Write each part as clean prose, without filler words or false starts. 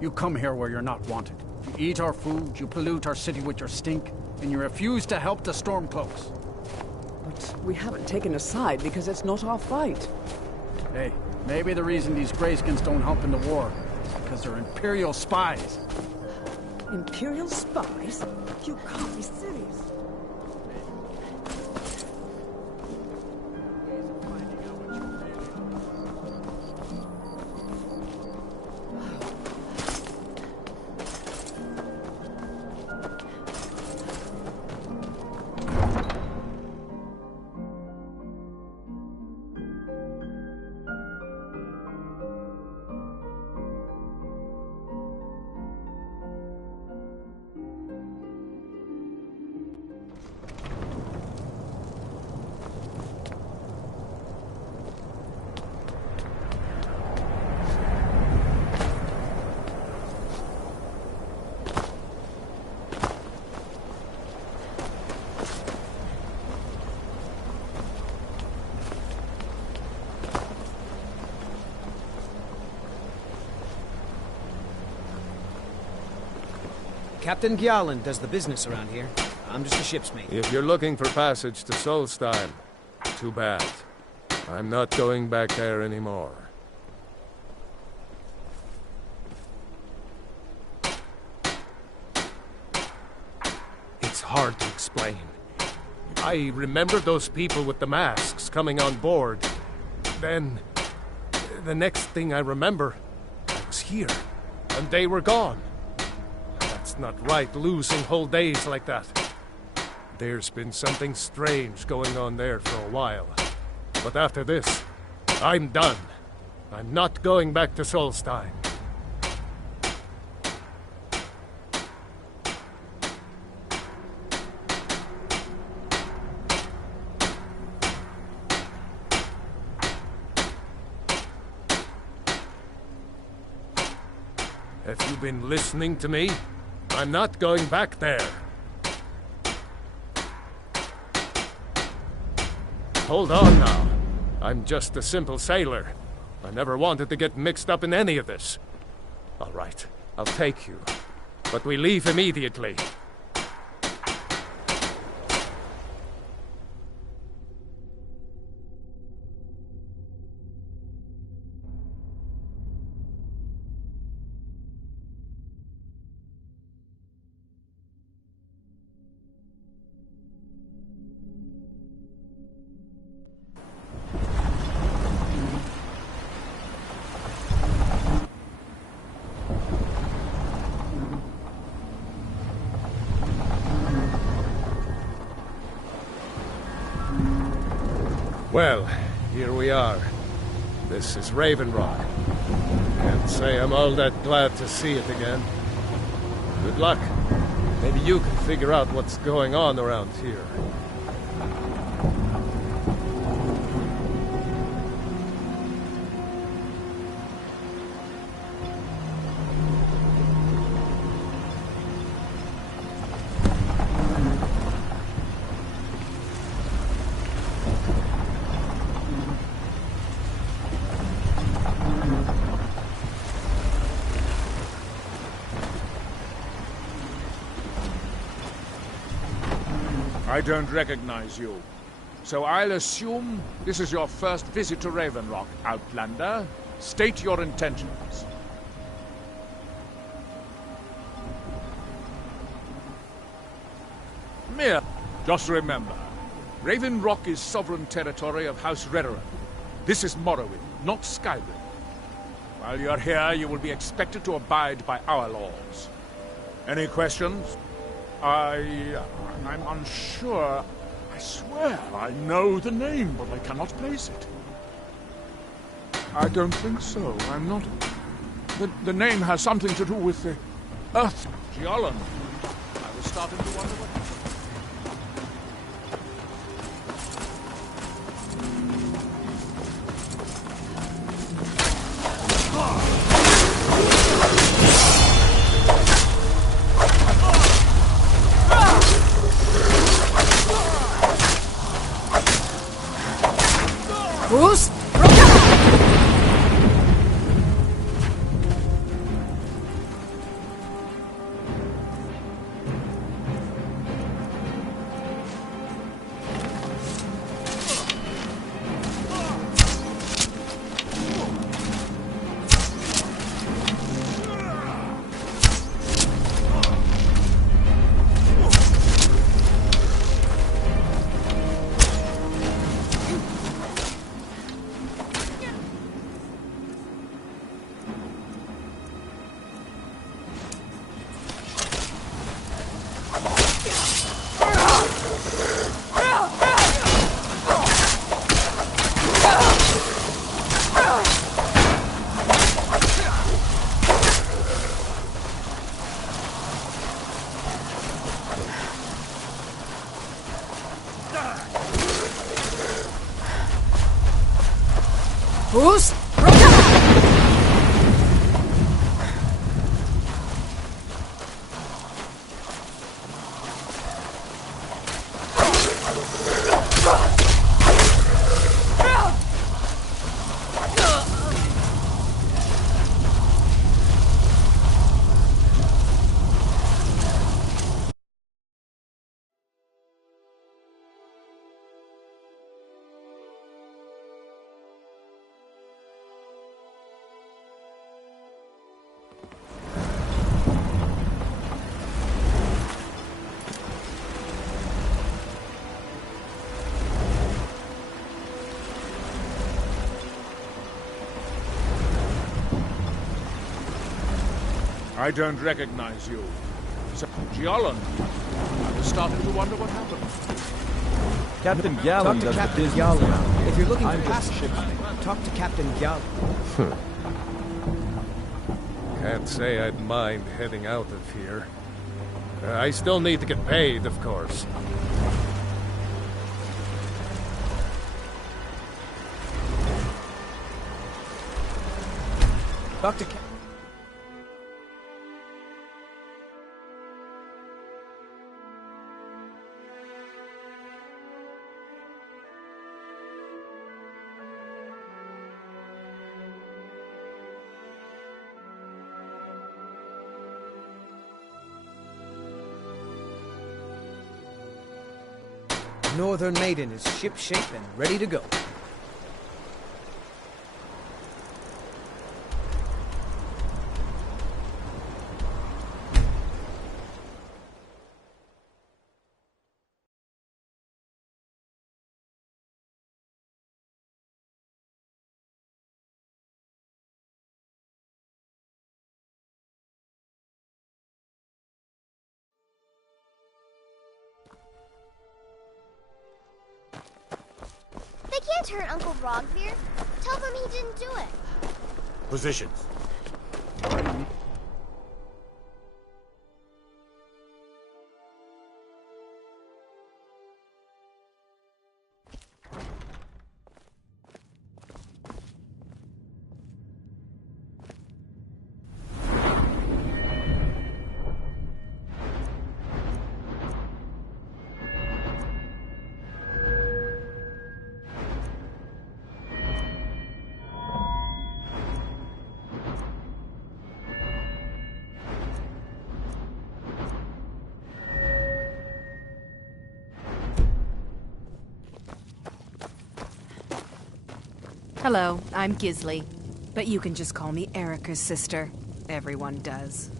You come here where you're not wanted. You eat our food, you pollute our city with your stink, and you refuse to help the Stormcloaks. But we haven't taken a side because it's not our fight. Hey, maybe the reason these Greyskins don't help in the war is because they're Imperial spies. Imperial spies? You can't be serious. Captain Gjallan does the business around here. I'm just a ship's mate. If you're looking for passage to Solstheim, too bad. I'm not going back there anymore. It's hard to explain. I remember those people with the masks coming on board. Then, the next thing I remember, I was here, and they were gone. It's not right, losing whole days like that. There's been something strange going on there for a while. But after this, I'm done. I'm not going back to Solstheim. Have you been listening to me? I'm not going back there. Hold on now. I'm just a simple sailor. I never wanted to get mixed up in any of this. All right, I'll take you. But we leave immediately. Well, here we are. This is Raven Rock. Can't say I'm all that glad to see it again. Good luck. Maybe you can figure out what's going on around here. I don't recognize you. So I'll assume this is your first visit to Raven Rock, Outlander. State your intentions. Mir, just remember, Raven Rock is sovereign territory of House Redoran. This is Morrowind, not Skyrim. While you're here, you will be expected to abide by our laws. Any questions? I'm unsure. I swear I know the name, but I cannot place it. I don't think so. I'm not... The name has something to do with the Earth. Gjallan. I was starting to wonder what... Who's? I don't recognize you. So, Gjallan, I was starting to wonder what happened. Captain Talk Gallon to does the Captain business. Gallon. If you're looking I'm for just a passengers, shipmate. talk to Captain Gallon. Can't say I'd mind heading out of here. I still need to get paid, of course. Talk to Captain... Northern Maiden is shipshape and ready to go. They can't hurt Uncle Rogvir. Tell them he didn't do it. Positions. Hello, I'm Gisli, but you can just call me Erica's sister. Everyone does.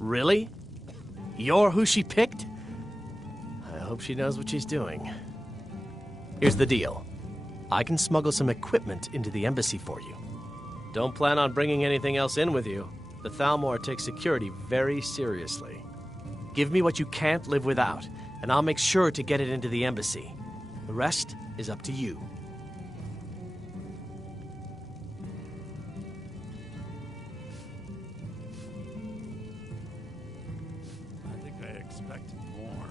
Really? You're who she picked? I hope she knows what she's doing. Here's the deal. I can smuggle some equipment into the embassy for you. Don't plan on bringing anything else in with you. The Thalmor takes security very seriously. Give me what you can't live without, and I'll make sure to get it into the embassy. The rest is up to you. I think I expected more.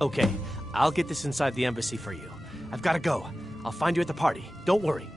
Okay, I'll get this inside the embassy for you. I've got to go. I'll find you at the party. Don't worry.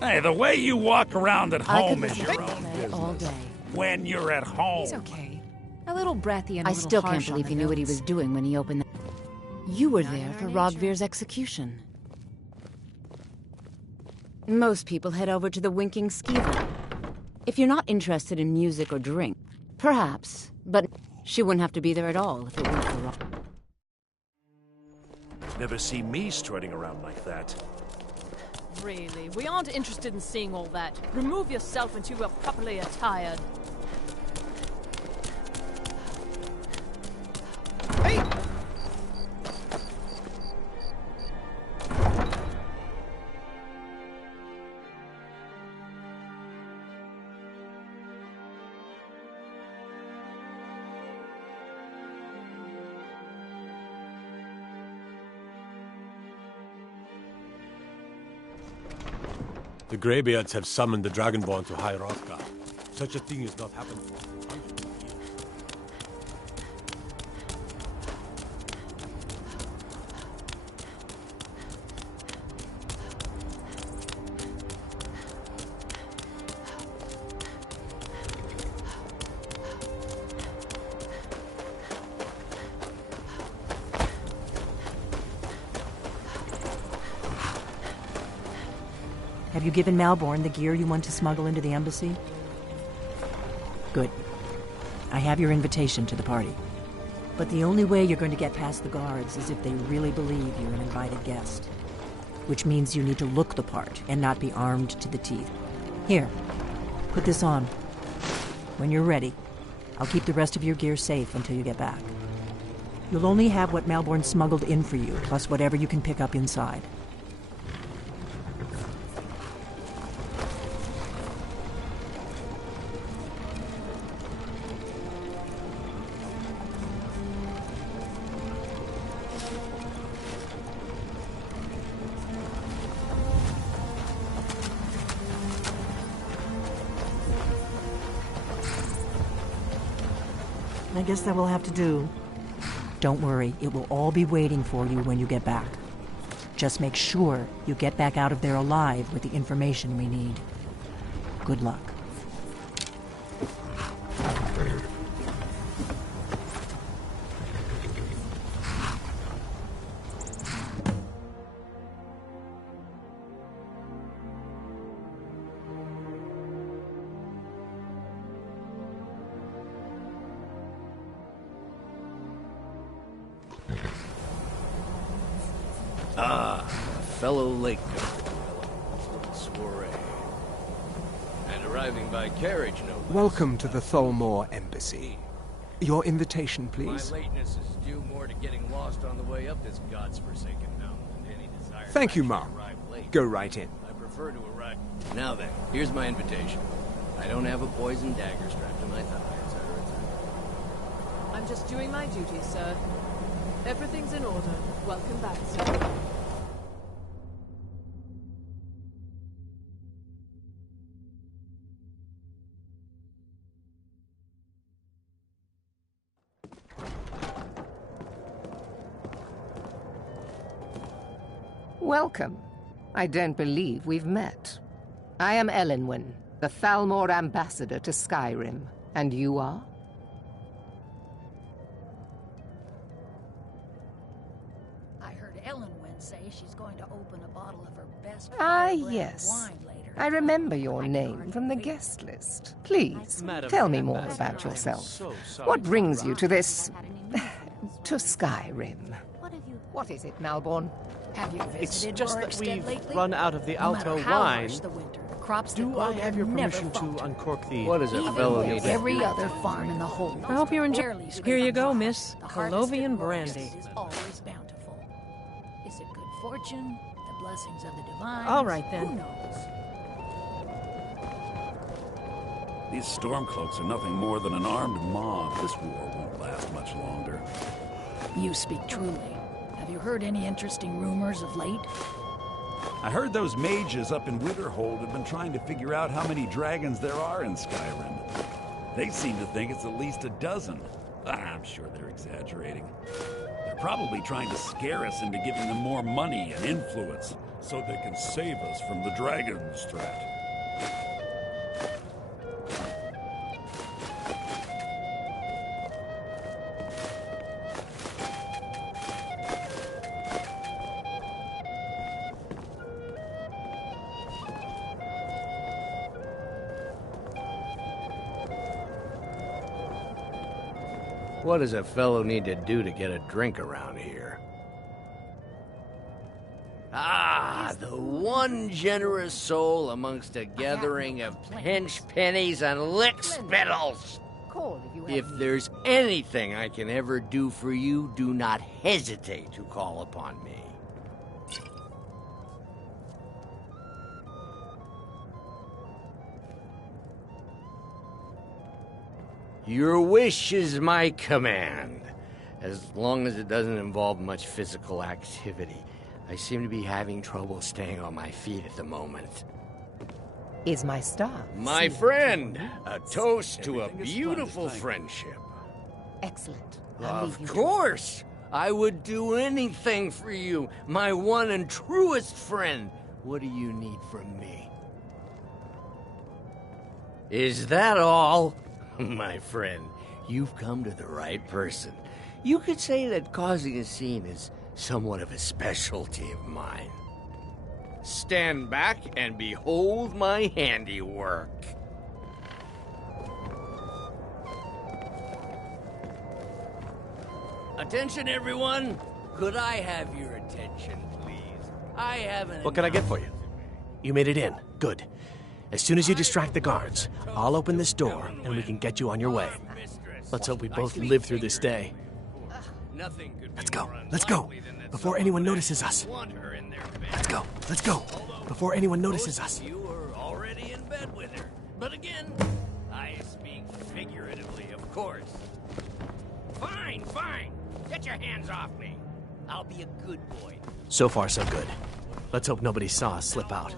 Hey, the way you walk around at I could home is listen your to own play business. all day. When you're at home. He's okay. A little breathy and a I little still can't harsh on believe the he knew what he notes. was doing when he opened the... You were Not in there our for nature. Rogvir's execution. Most people head over to the Winking Skeever. If you're not interested in music or drink, perhaps, but she wouldn't have to be there at all if it weren't for Rog. Never see me strutting around like that. Really, we aren't interested in seeing all that. Remove yourself until you are properly attired. Hey! The Greybeards have summoned the Dragonborn to High Hrothgar. Such a thing has not happened for hundreds of years. Have you given Malborn the gear you want to smuggle into the embassy? Good. I have your invitation to the party. But the only way you're going to get past the guards is if they really believe you're an invited guest. Which means you need to look the part and not be armed to the teeth. Here, put this on. When you're ready, I'll keep the rest of your gear safe until you get back. You'll only have what Malborn smuggled in for you, plus whatever you can pick up inside. I guess that will have to do. Don't worry, it will all be waiting for you when you get back. Just make sure you get back out of there alive with the information we need. Good luck. Ah, a fellow lakegoer. Soiree. And arriving by carriage, no less. Welcome to the Tholmor Embassy. Your invitation, My please. lateness is due more to getting lost on the way up this god's-forsaken mountain than any desire to Thank you, actually Mom. arrive late. Go right in. I prefer to arrive. Now then, here's my invitation. I don't have a poison dagger strapped to my thigh, etc., etc. I'm just doing my duty, sir. Everything's in order. Welcome back, sir. Welcome. I don't believe we've met. I am Elenwen, the Thalmor ambassador to Skyrim. And you are? I heard Elenwen say she's going to open a bottle of her best Ah, fire-brand yes. wine later. I remember your name from the guest list. Please, tell me more about yourself. What brings you to this... to Skyrim? What is it, Malborn? Have you It's visited just that Rorikstead we've lately? run out of the No matter Alto how wine. harsh the winter, the crops that Do grow I have your there never permission to falter. uncork the... What is it, Even fellow? with every other farm in the whole. I hope you enjoy. barely Here you scrape go, by. miss. The harvest Colovian at brandy. Rorikstead is always bountiful. Is it good fortune? The blessings of the divine? All right, then. Who knows? These Stormcloaks are nothing more than an armed mob. This war won't last much longer. You speak truly. Have you heard any interesting rumors of late? I heard those mages up in Winterhold have been trying to figure out how many dragons there are in Skyrim. They seem to think it's at least a dozen. I'm sure they're exaggerating. They're probably trying to scare us into giving them more money and influence, so they can save us from the dragon's threat. What does a fellow need to do to get a drink around here? Ah, the one generous soul amongst a gathering of pinch pennies and lick spittles. If there's anything I can ever do for you, do not hesitate to call upon me. Your wish is my command, as long as it doesn't involve much physical activity. I seem to be having trouble staying on my feet at the moment. Is my star? My friend, a toast to a beautiful friendship. Excellent. Of course! I would do anything for you, my one and truest friend. What do you need from me? Is that all? My friend, you've come to the right person. You could say that causing a scene is somewhat of a specialty of mine. Stand back and behold my handiwork. Attention, everyone! Could I have your attention, please? I haven't... What can I get for you? You made it in. Good. As soon as you distract the guards, I'll open this door and we can get you on your way. Let's hope we both live through this day. Let's go. Let's go. Before anyone notices us. Let's go. Let's go. Before anyone notices us. You were already in bed with her. But again, I speak figuratively, of course. Fine, fine. Get your hands off me. I'll be a good boy. So far, so good. Let's hope nobody saw us slip out.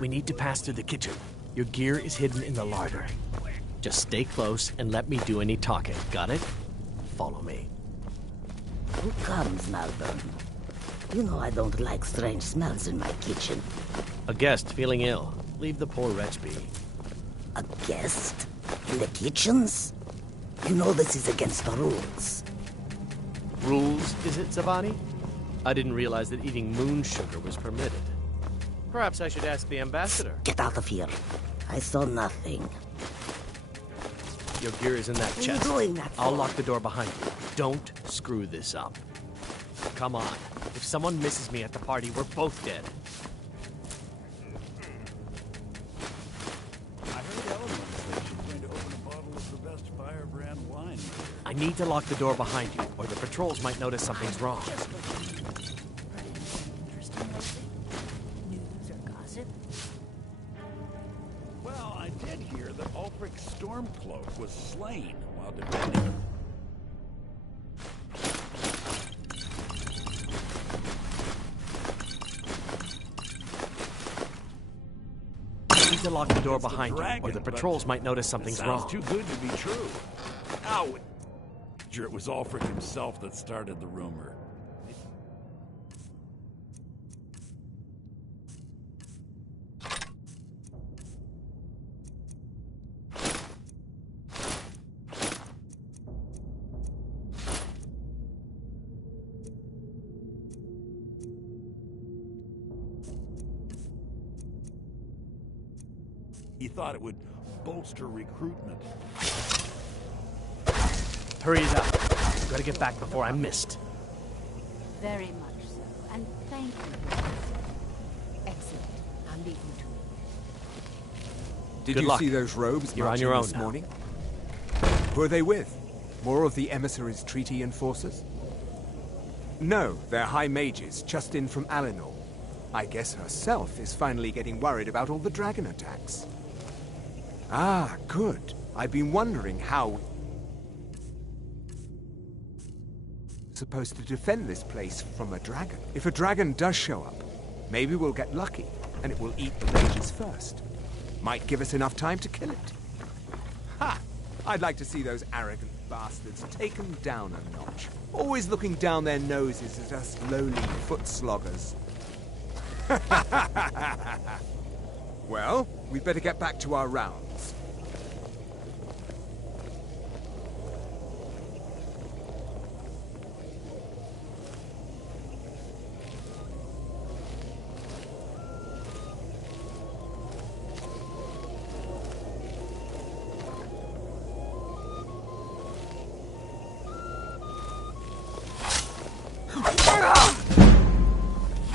We need to pass through the kitchen. Your gear is hidden in the larder. Just stay close and let me do any talking. Got it? Follow me. Who comes, Malcolm? You know I don't like strange smells in my kitchen. A guest feeling ill. Leave the poor wretch be. A guest? In the kitchens? You know this is against the rules. Rules, is it, Zavani? I didn't realize that eating moon sugar was permitted. Perhaps I should ask the ambassador. Get out of here. I saw nothing. Your gear is in that What are you chest. doing that I'll for? lock the door behind you. Don't screw this up. Come on. If someone misses me at the party, we're both dead. I heard Ellen say she's going to open a bottle of the best firebrand wine. I need to lock the door behind you, or the patrols might notice something's wrong. News or gossip? Well, I did hear that Ulfric's Stormcloak was slain while defending. I need to lock the door behind you, or the patrols might notice something's Sounds wrong. too good to be true. Ow! It was Ulfric himself that started the rumor. He thought it would bolster recruitment. Hurry it up. I've got to get back before I'm missed. Very much so. And thank you. Excellent. I'll leave you to it. Did Good you luck. see those robes You're on marching your own this now. morning? Who are they with? More of the emissaries' treaty enforcers? No, they're high mages, just in from Alinor. I guess herself is finally getting worried about all the dragon attacks. Ah, good. I've been wondering how supposed to defend this place from a dragon. If a dragon does show up, maybe we'll get lucky, and it will eat the mages first. Might give us enough time to kill it. Ha! I'd like to see those arrogant bastards taken down a notch. Always looking down their noses at us lowly foot sloggers. Well, we'd better get back to our rounds.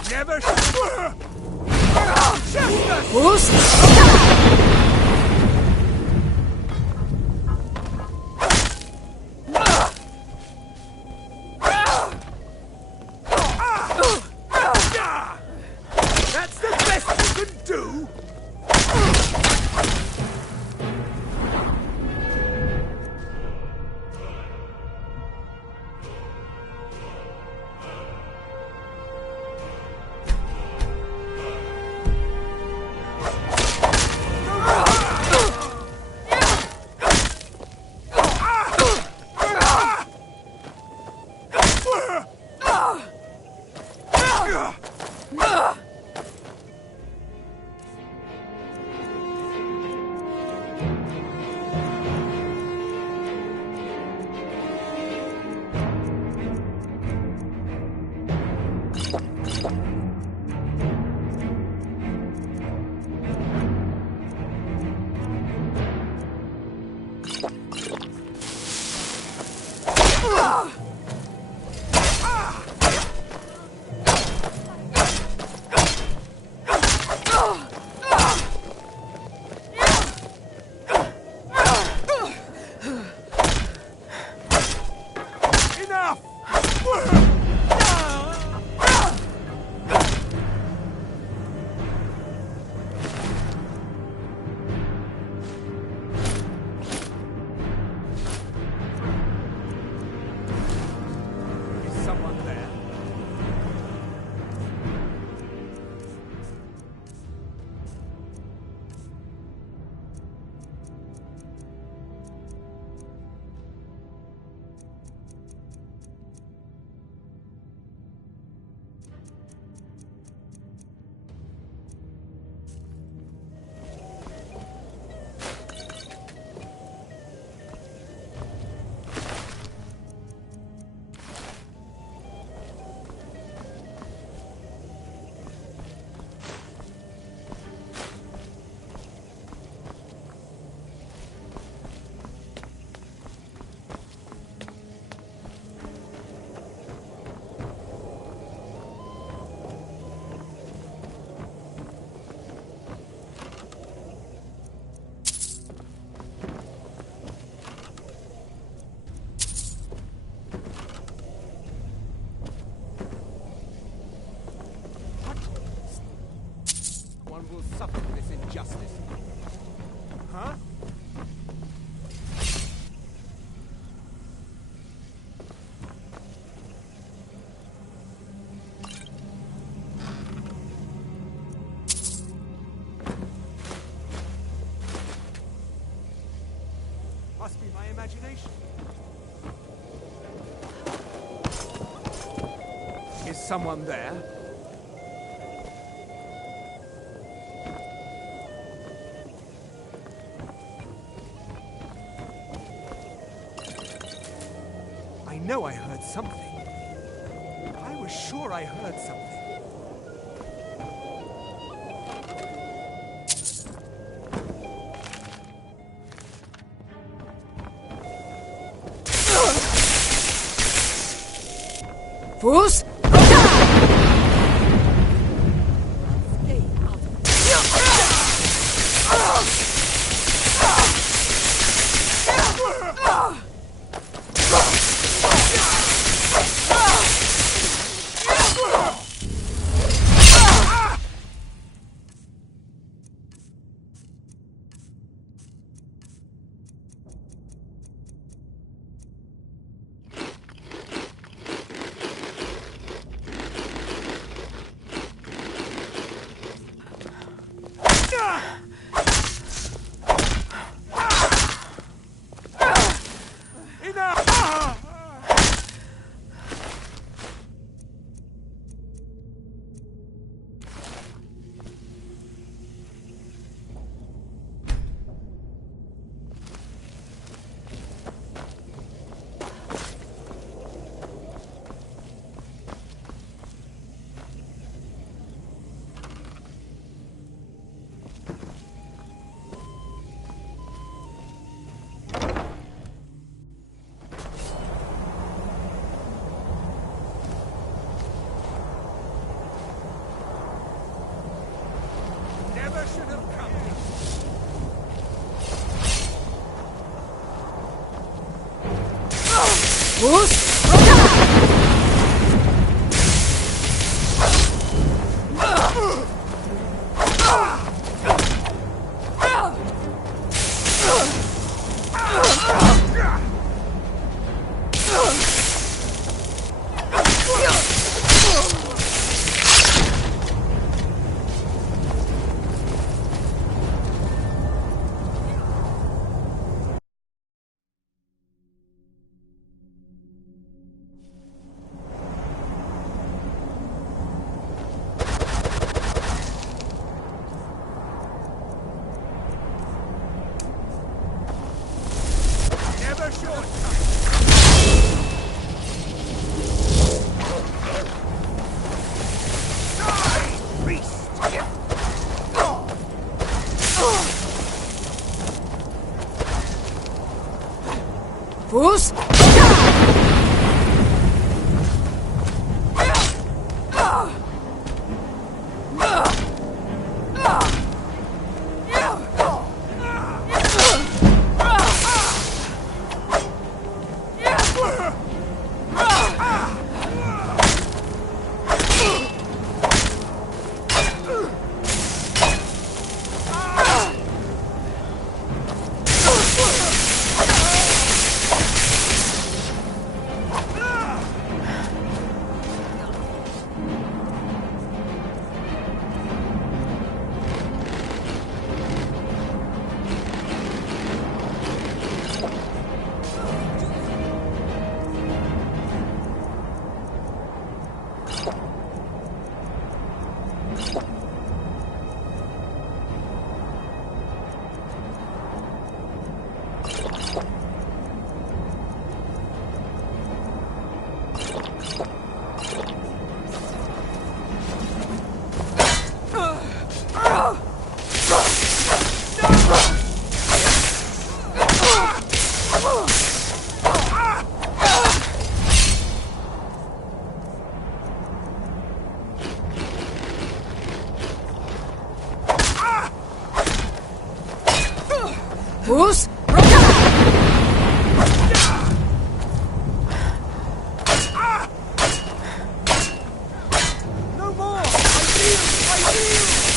Never That's the best you can do. Will suffer for this injustice. Huh? Must be my imagination. Is someone there? I know I heard something. I was sure I heard something. Fools! Fus! Fus! No more! I feel!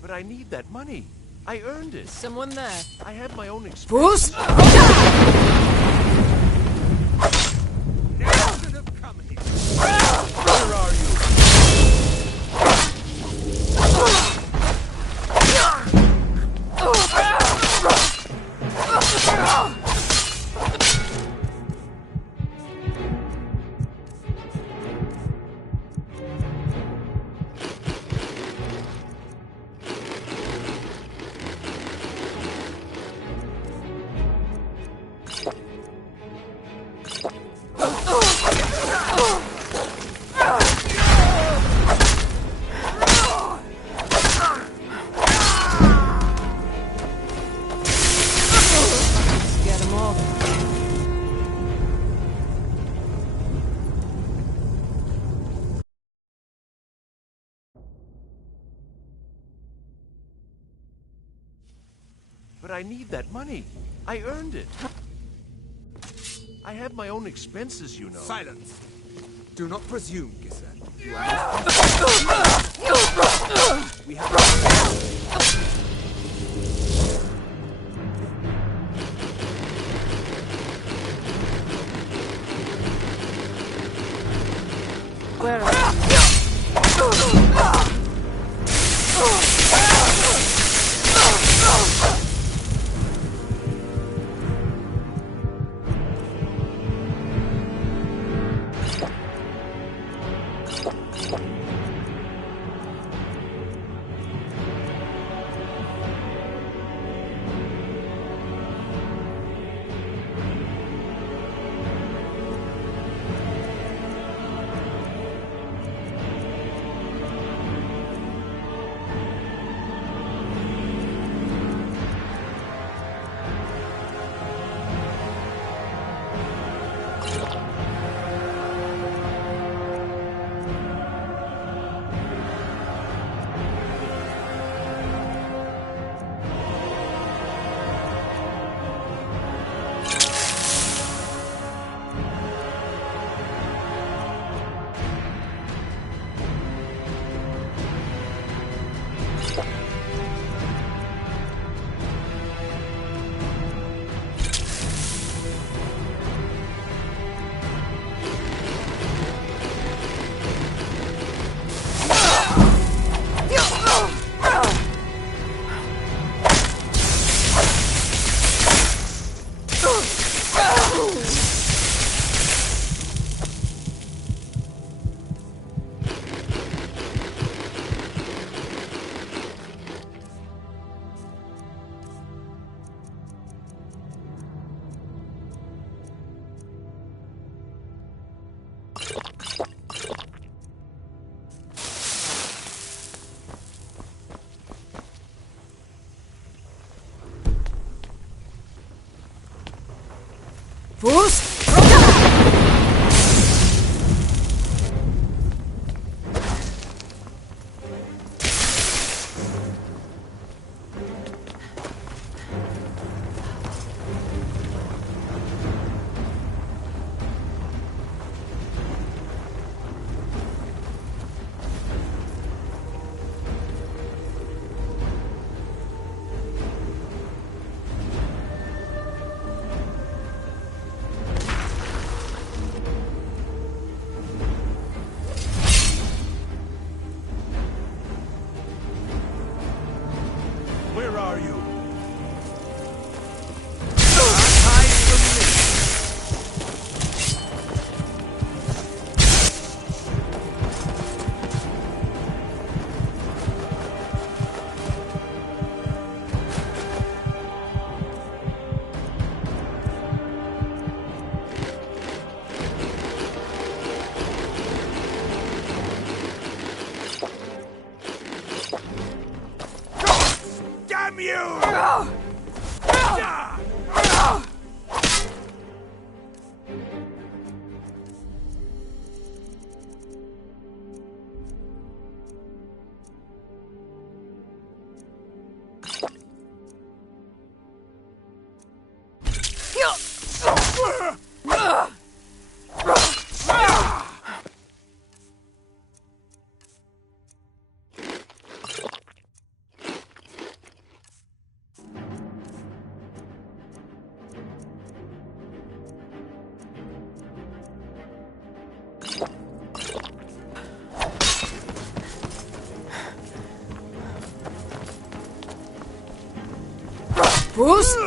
But I need that money. I earned it. Someone there. I have my own experience. Fus! but I need that money. I earned it. I have my own expenses, you know. Silence! Do not presume, Gisser. You are we have... Where are you? Bruce?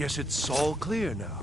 Guess it's all clear now.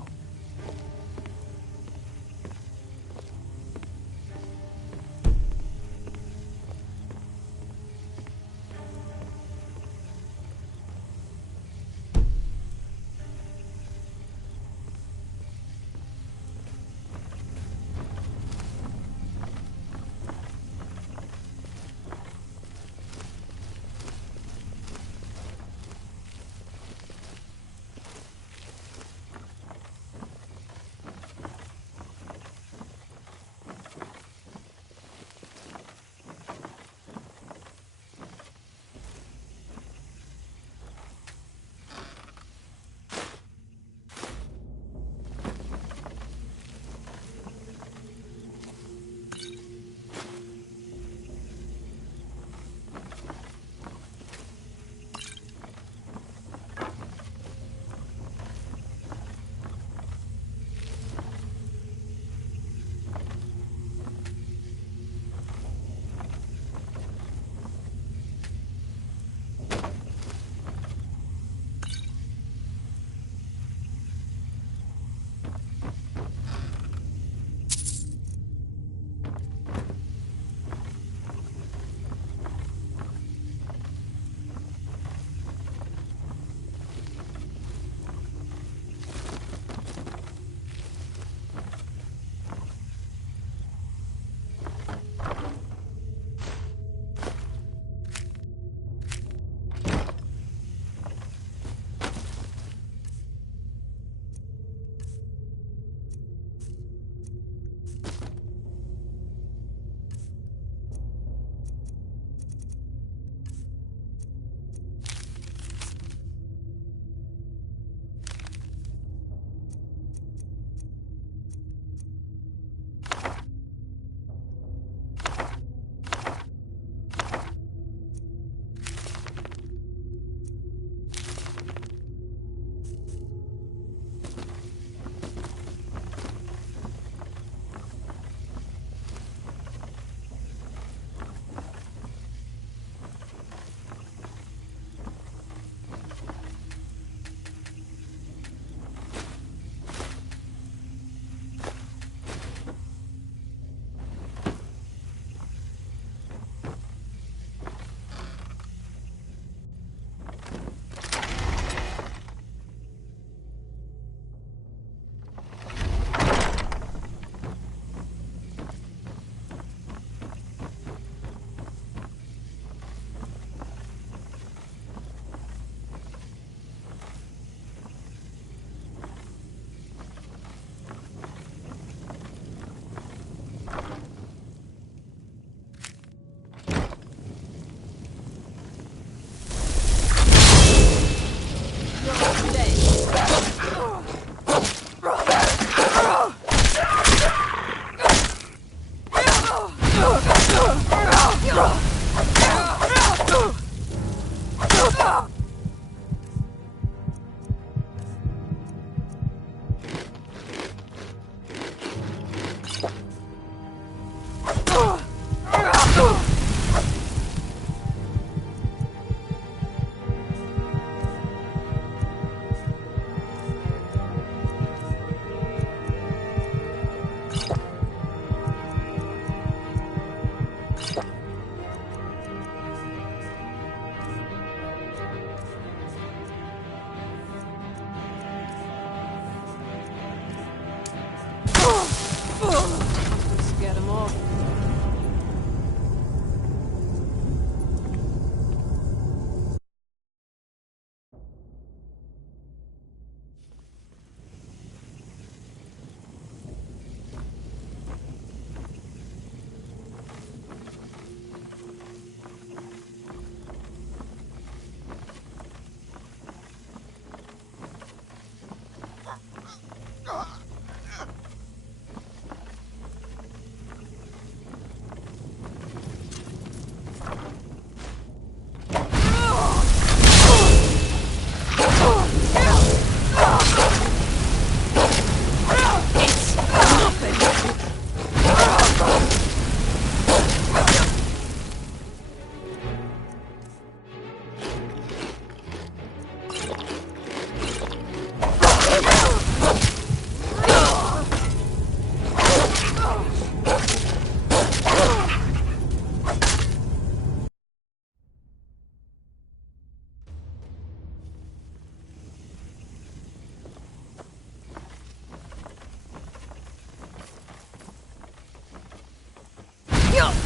Get him off.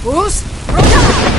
Us Rota!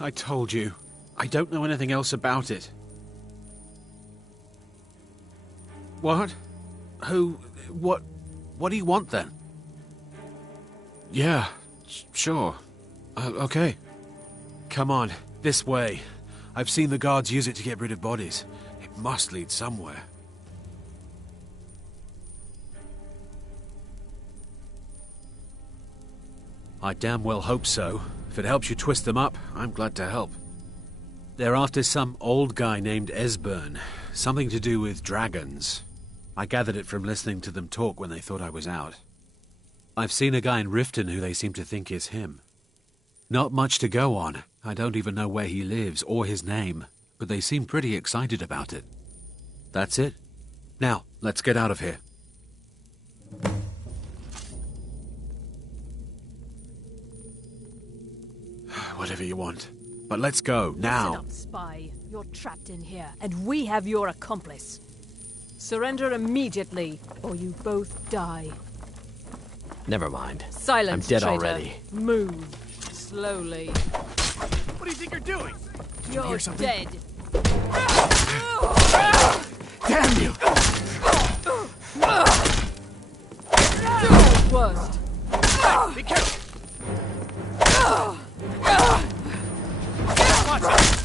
I told you. I don't know anything else about it. What? Who? What do you want then? Yeah, sure. Okay. Come on, this way. I've seen the guards use it to get rid of bodies. It must lead somewhere. I damn well hope so. If it helps you twist them up, I'm glad to help. They're after some old guy named Esbern. Something to do with dragons. I gathered it from listening to them talk when they thought I was out. I've seen a guy in Riften who they seem to think is him. Not much to go on. I don't even know where he lives or his name, but they seem pretty excited about it. That's it. Now, let's get out of here. Whatever you want. But let's go, now. Listen up, spy. You're trapped in here, and we have your accomplice. Surrender immediately, or you both die. Never mind. Silence, I'm dead traitor. already. Move. Slowly. What do you think you're doing? You're dead. Damn you! Do your worst. Be careful! Watch it!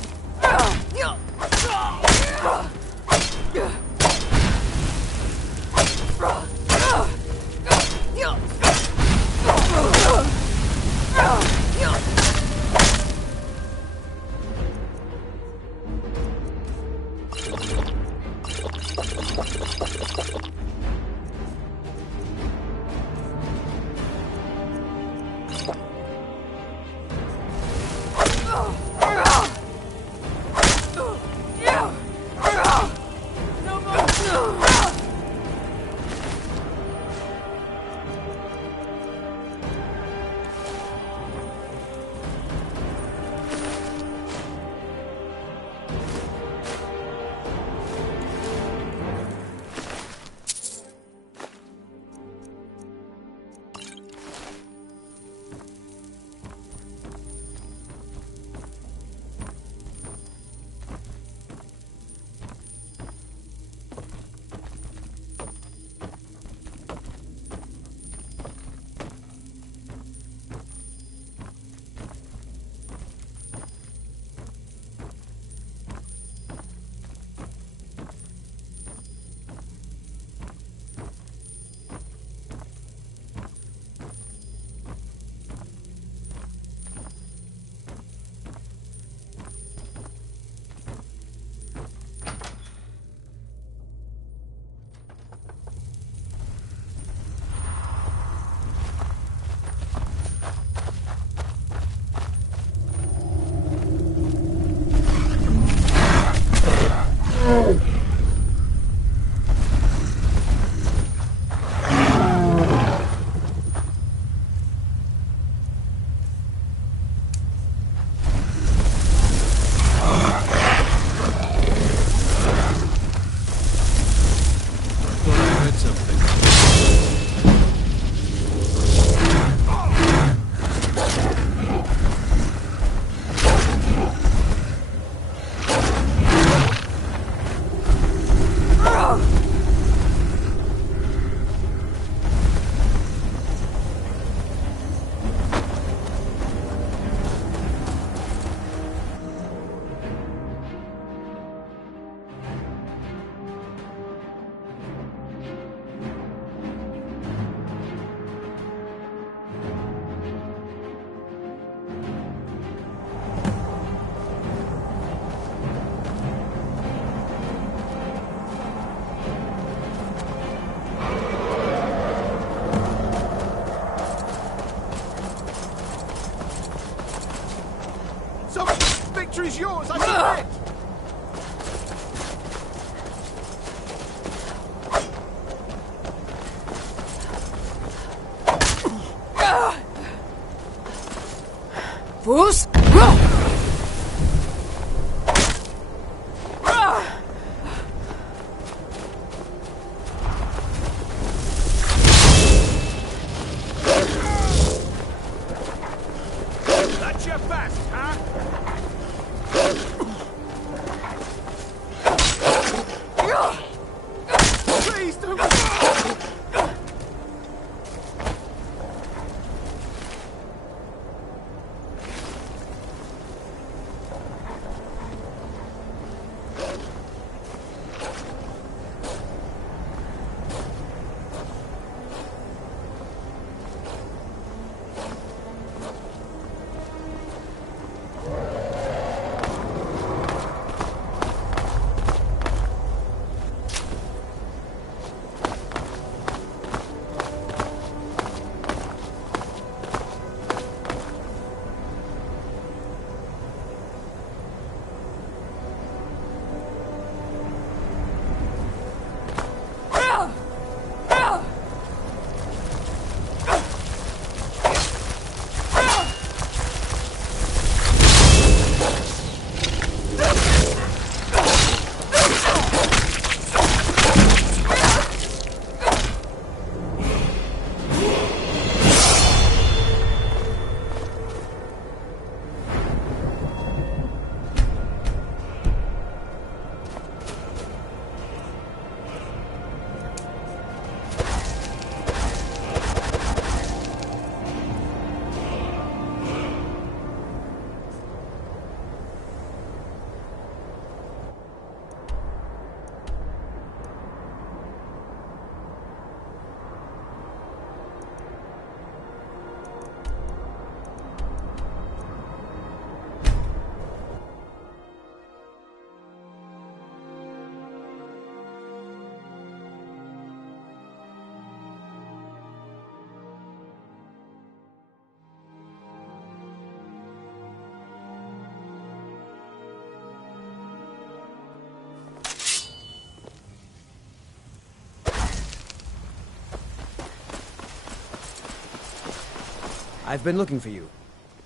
I've been looking for you.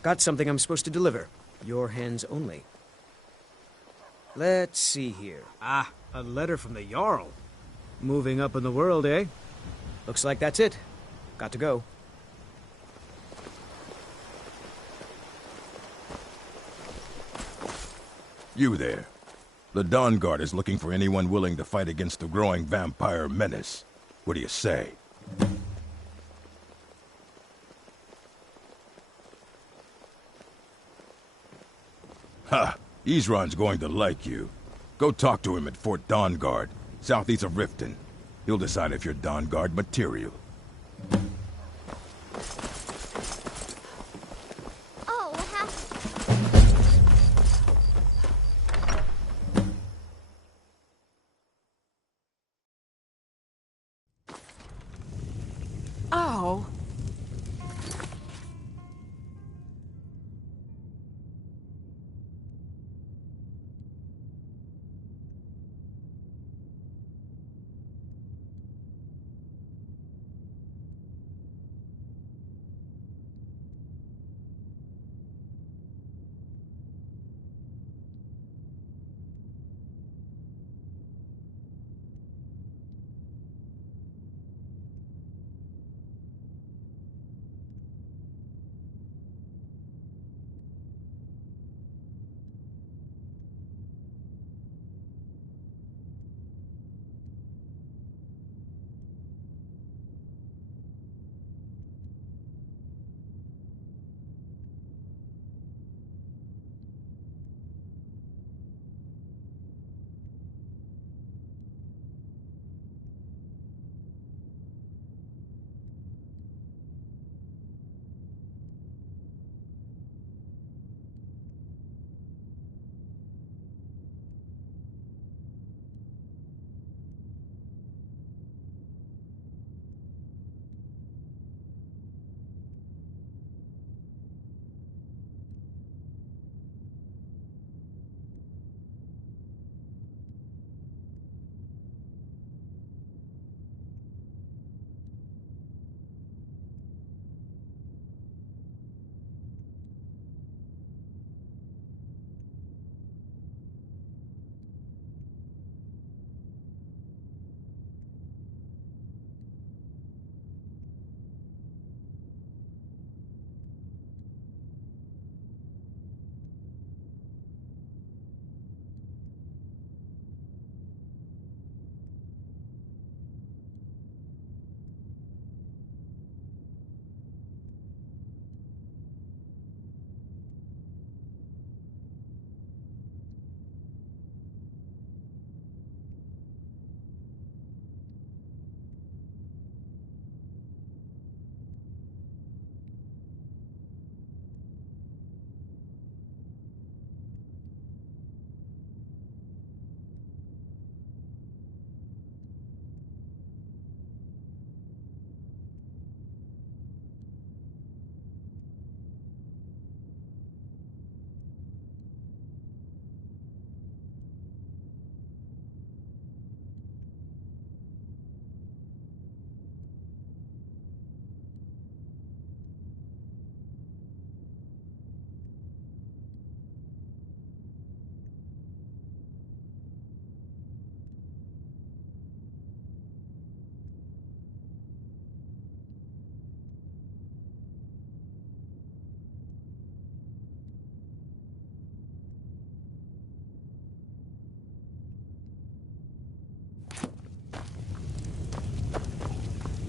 Got something I'm supposed to deliver. Your hands only. Let's see here. Ah, a letter from the Jarl. Moving up in the world, eh? Looks like that's it. Got to go. You there. The Dawn Guard is looking for anyone willing to fight against the growing vampire menace. What do you say? Ha! Isran's going to like you. Go talk to him at Fort Dawn Guard, southeast of Riften. He'll decide if you're Dawn Guard material. Oh, what happened? Oh.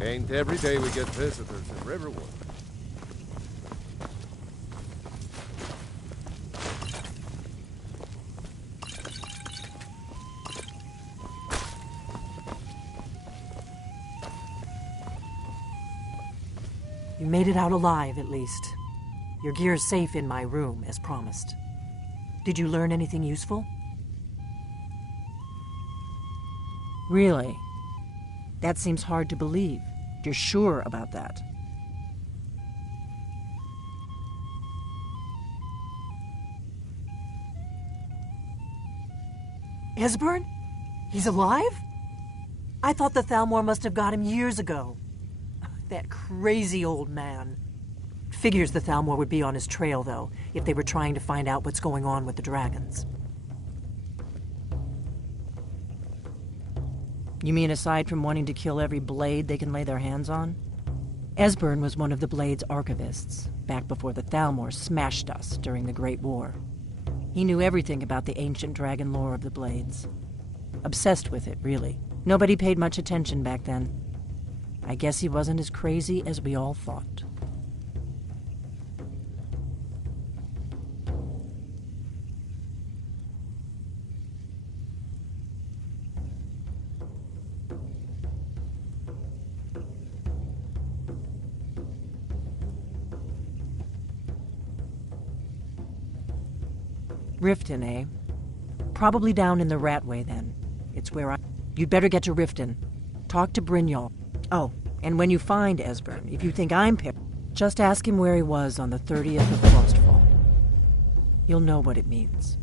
Ain't every day we get visitors in Riverwood. You made it out alive, at least. Your gear's safe in my room, as promised. Did you learn anything useful? Really? That seems hard to believe. You're sure about that? Esbern? He's alive? I thought the Thalmor must have got him years ago. That crazy old man. Figures the Thalmor would be on his trail, though, if they were trying to find out what's going on with the dragons. You mean aside from wanting to kill every blade they can lay their hands on? Esbern was one of the Blade's archivists, back before the Thalmor smashed us during the Great War. He knew everything about the ancient dragon lore of the Blades. Obsessed with it, really. Nobody paid much attention back then. I guess he wasn't as crazy as we all thought. Riften, eh? Probably down in the Ratway, then. It's where I... You'd better get to Riften. Talk to Brynjolf. Oh, and when you find Esbern, if you think I'm pissed, just ask him where he was on the 30th of Frostfall. You'll know what it means.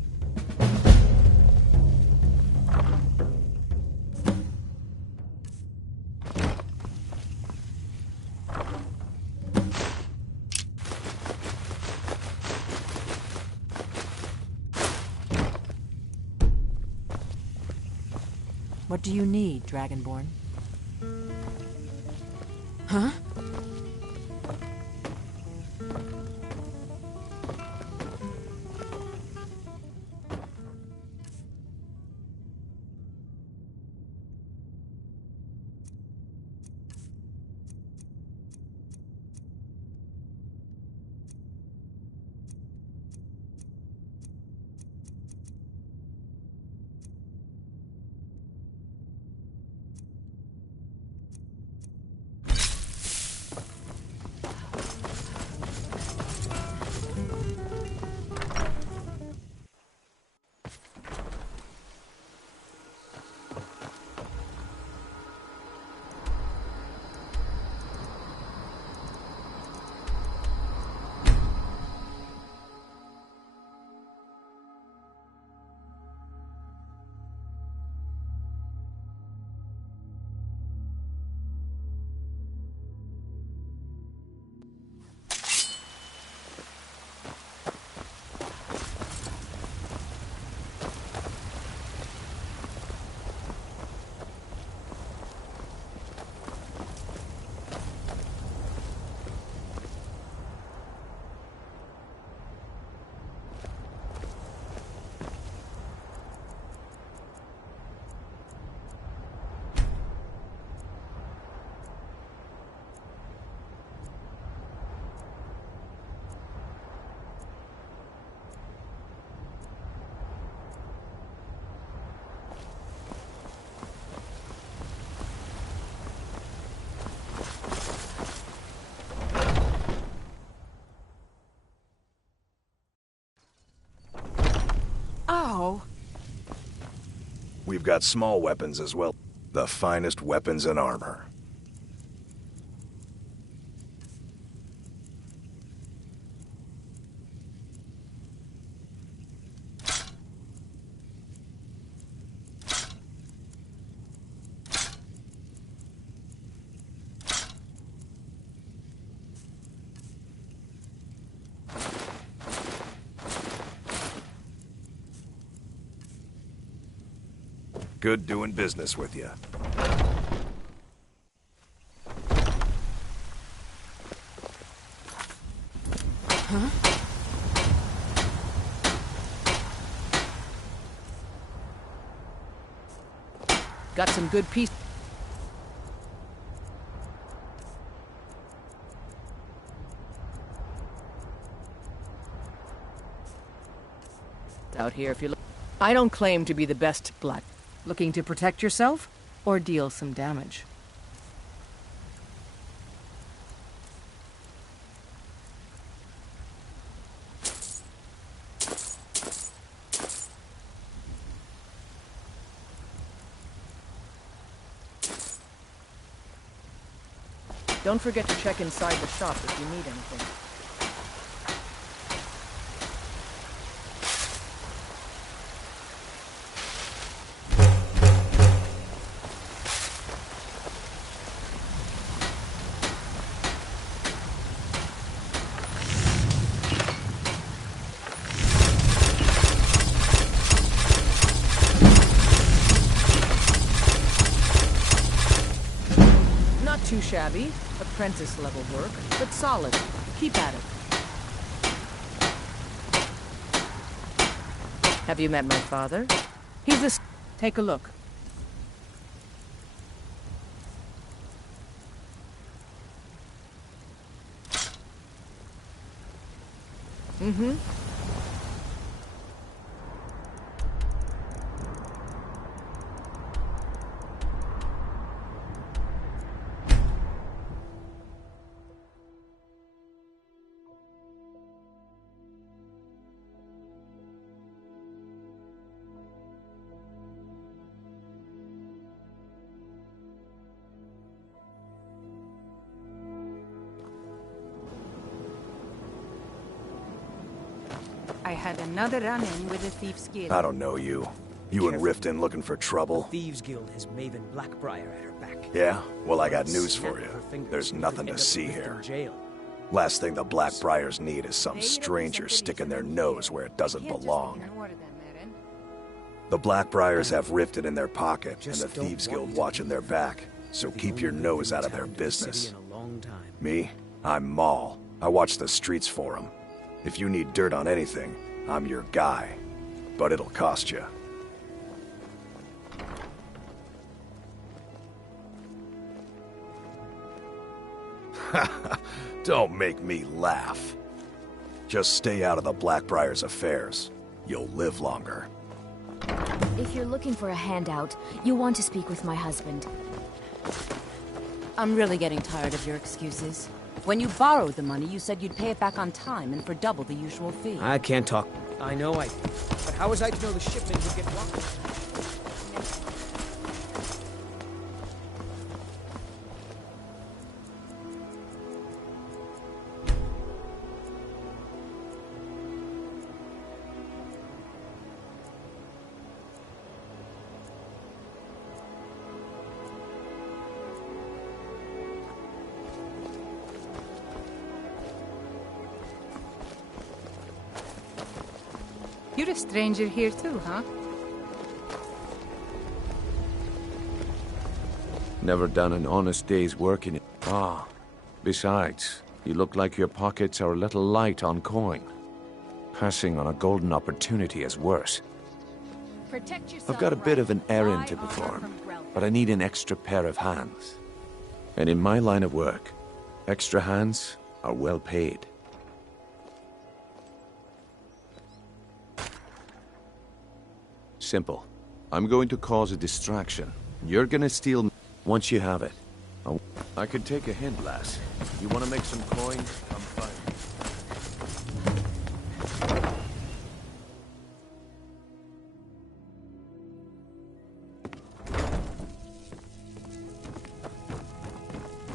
What do you need, Dragonborn? Huh? Oh. We've got small weapons as well. The finest weapons and armor. Good doing business with you. Huh? Got some good pieces. Out here if you look. I don't claim to be the best black. Looking to protect yourself or deal some damage? Don't forget to check inside the shop if you need anything. too shabby. Apprentice-level work, but solid. Keep at it. Have you met my father? He's a... Take a look. Mm-hmm. I had another run-in with a Thief's Guild. I don't know you. You in Riften looking for trouble? Thieves Guild has Maven Blackbriar at her back. Yeah? Well, I got news for you. There's nothing to see here. Last thing the Blackbriars need is some stranger sticking their nose where it doesn't belong. The Blackbriars have Riften in their pocket, and the Thieves Guild watching their back. So keep your nose out of their business. Me? I'm Maul. I watch the streets for them. If you need dirt on anything, I'm your guy. But it'll cost you. Don't make me laugh. Just stay out of the Blackbriar's affairs. You'll live longer. If you're looking for a handout, you'll want to speak with my husband. I'm really getting tired of your excuses. When you borrowed the money, you said you'd pay it back on time and for double the usual fee. I can't talk. I know I... But how was I to know the shipment would get blocked? You're a stranger here too, huh? Never done an honest day's work in it. Ah, besides, you look like your pockets are a little light on coin. Passing on a golden opportunity is worse. I've got a bit of an errand to perform, but I need an extra pair of hands. And in my line of work, extra hands are well paid. Simple. I'm going to cause a distraction. You're gonna steal... Once you have it. I could take a hint, lass. You want to make some coin? I'm fine.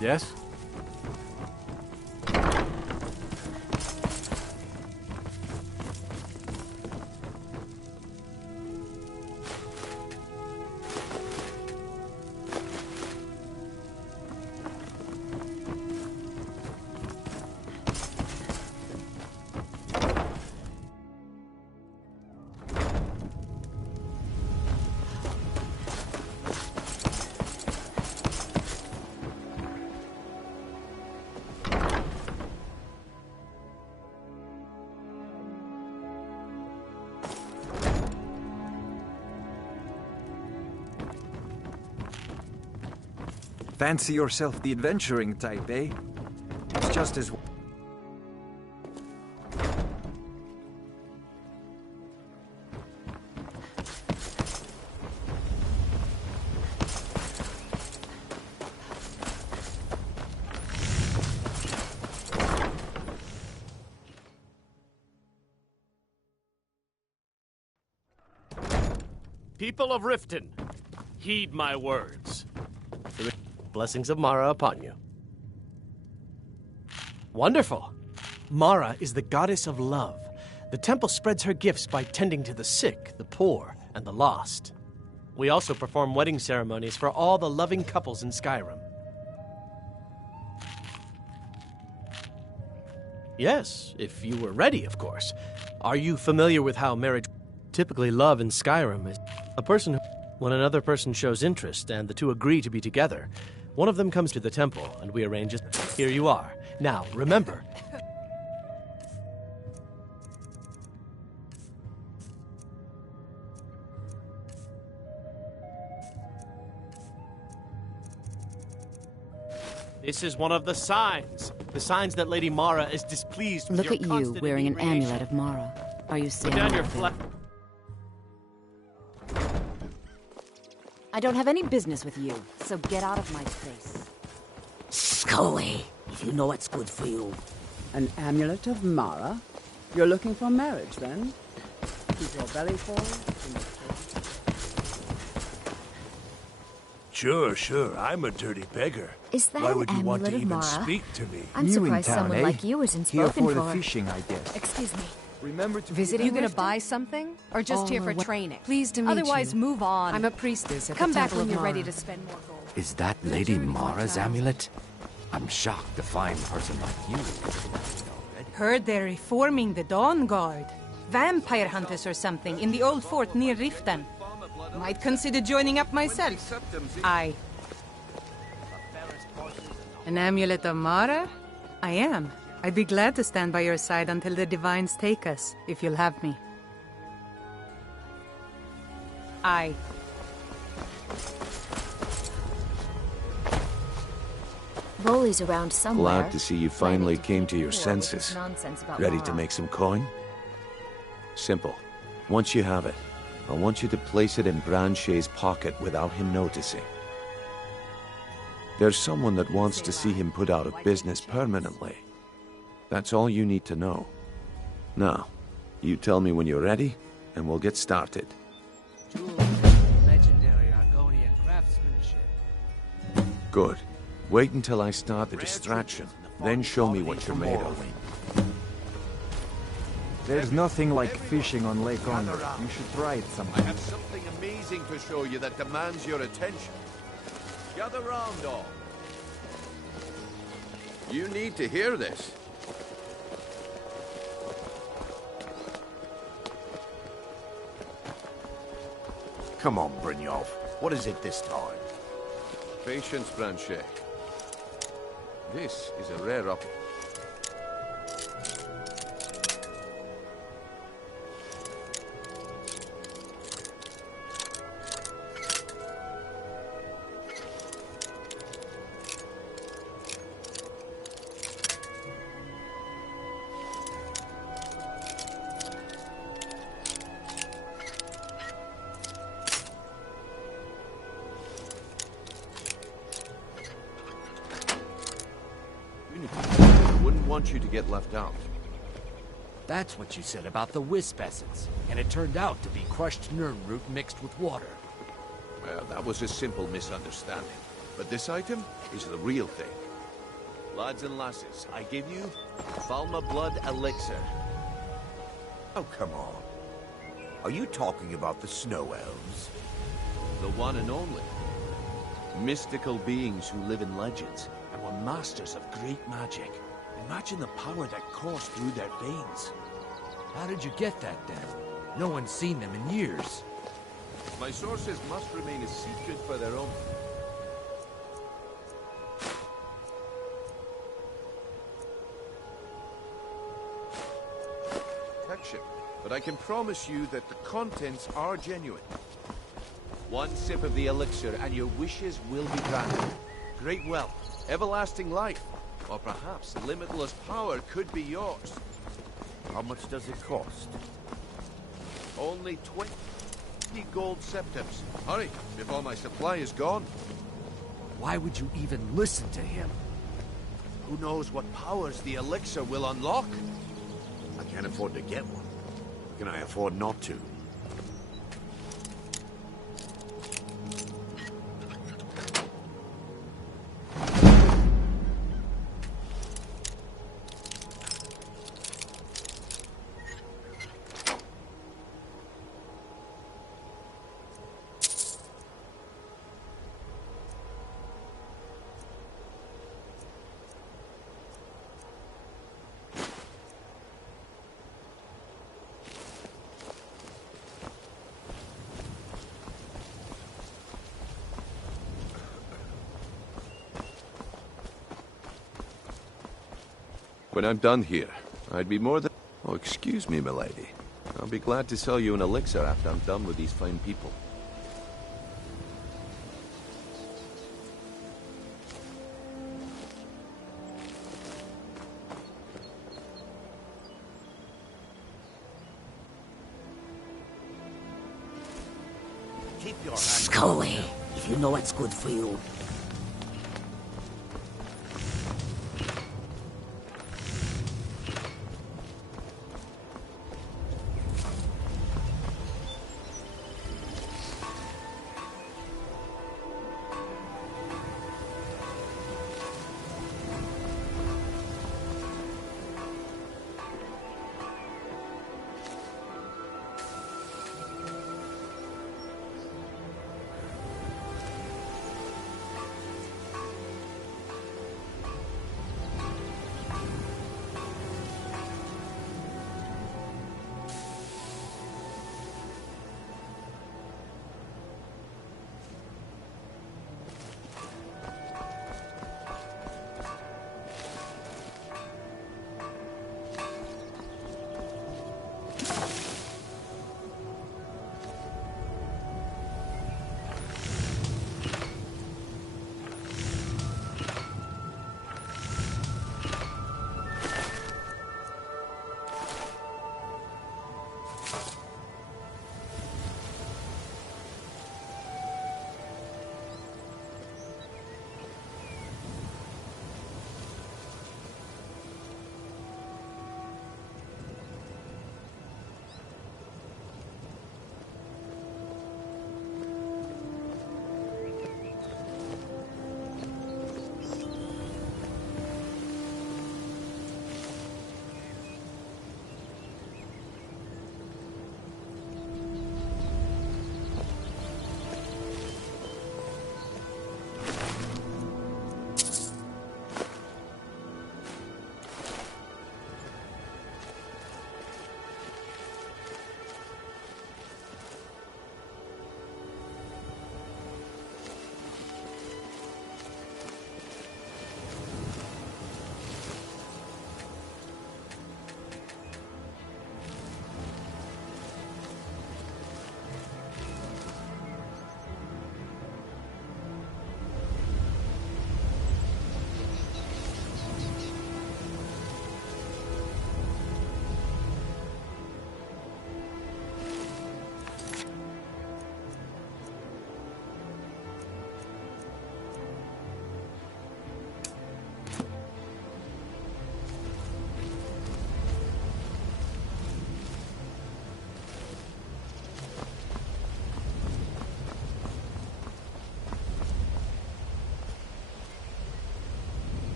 Yes? Fancy yourself the adventuring type, eh? It's just as... People of Riften, heed my words. Blessings of Mara upon you. Wonderful. Mara is the goddess of love. The temple spreads her gifts by tending to the sick, the poor, and the lost. We also perform wedding ceremonies for all the loving couples in Skyrim. Yes, if you were ready, of course. Are you familiar with how marriage... Typically, love in Skyrim is a person when another person shows interest and the two agree to be together. One of them comes to the temple, and we arrange it. Here you are. Now, remember. This is one of the signs. The signs that Lady Mara is displeased with Look your at you constant wearing an inebriation. amulet of Mara. Are you Put saying down your anything? flag. I don't have any business with you, so get out of my face. Go if you know what's good for you. An amulet of Mara? You're looking for marriage, then? Keep your belly full. Sure, I'm a dirty beggar. Is that Why an would you want to amulet of even Mara? speak to me? I'm surprised someone like you isn't spoken Here for for. the fishing, I guess. Excuse me. Remember to Visiting you gonna buy something? Or just here for training? Pleased to meet Otherwise, move on. I'm a priestess at Come the back Temple when of you're ready Mara. to spend more gold. Is that Lady Mara's amulet? I'm shocked a fine person like you. Heard they're reforming the Dawn Guard. Vampire hunters or something in the old fort near Riften. Might consider joining up myself. Aye. An amulet of Mara? I am. I'd be glad to stand by your side until the divines take us, if you'll have me. Aye. Rolly's around somewhere. Glad to see you finally came to your Or with senses. this nonsense about Ready Mara. to make some coin? Simple. Once you have it, I want you to place it in Branchet's pocket without him noticing. There's someone that wants to see him put out of business permanently. That's all you need to know. Now, you tell me when you're ready, and we'll get started. Legendary Argonian craftsmanship. Good. Wait until I start the distraction, then show me what you're made of. There's nothing like fishing on Lake Honor. You should try it I sometime. have something amazing to show you that demands your attention. Gather round, all. You need to hear this. Come on, Brynjolf. What is it this time? Patience, Branchet. This is a rare up. Wouldn't want you to get left out. That's what you said about the wisp essence, and it turned out to be crushed nern root mixed with water. Well, that was a simple misunderstanding. But this item is the real thing. Lads and lasses, I give you Falma Blood Elixir. Oh, come on. Are you talking about the snow elves? The one and only. Mystical beings who live in legends and were masters of great magic. Imagine the power that coursed through their veins. How did you get that, then? No one's seen them in years. My sources must remain a secret for their own. Protection, but I can promise you that the contents are genuine. One sip of the elixir and your wishes will be granted. Great wealth, everlasting life, or perhaps limitless power could be yours. How much does it cost? Only 20 gold septims. Hurry, before my supply is gone. Why would you even listen to him? Who knows what powers the elixir will unlock? I can't afford to get one. Can I afford not to? When I'm done here, I'd be more than... Oh, excuse me, milady. I'll be glad to sell you an elixir after I'm done with these fine people. Keep your hands... Go away, if you know what's good for you.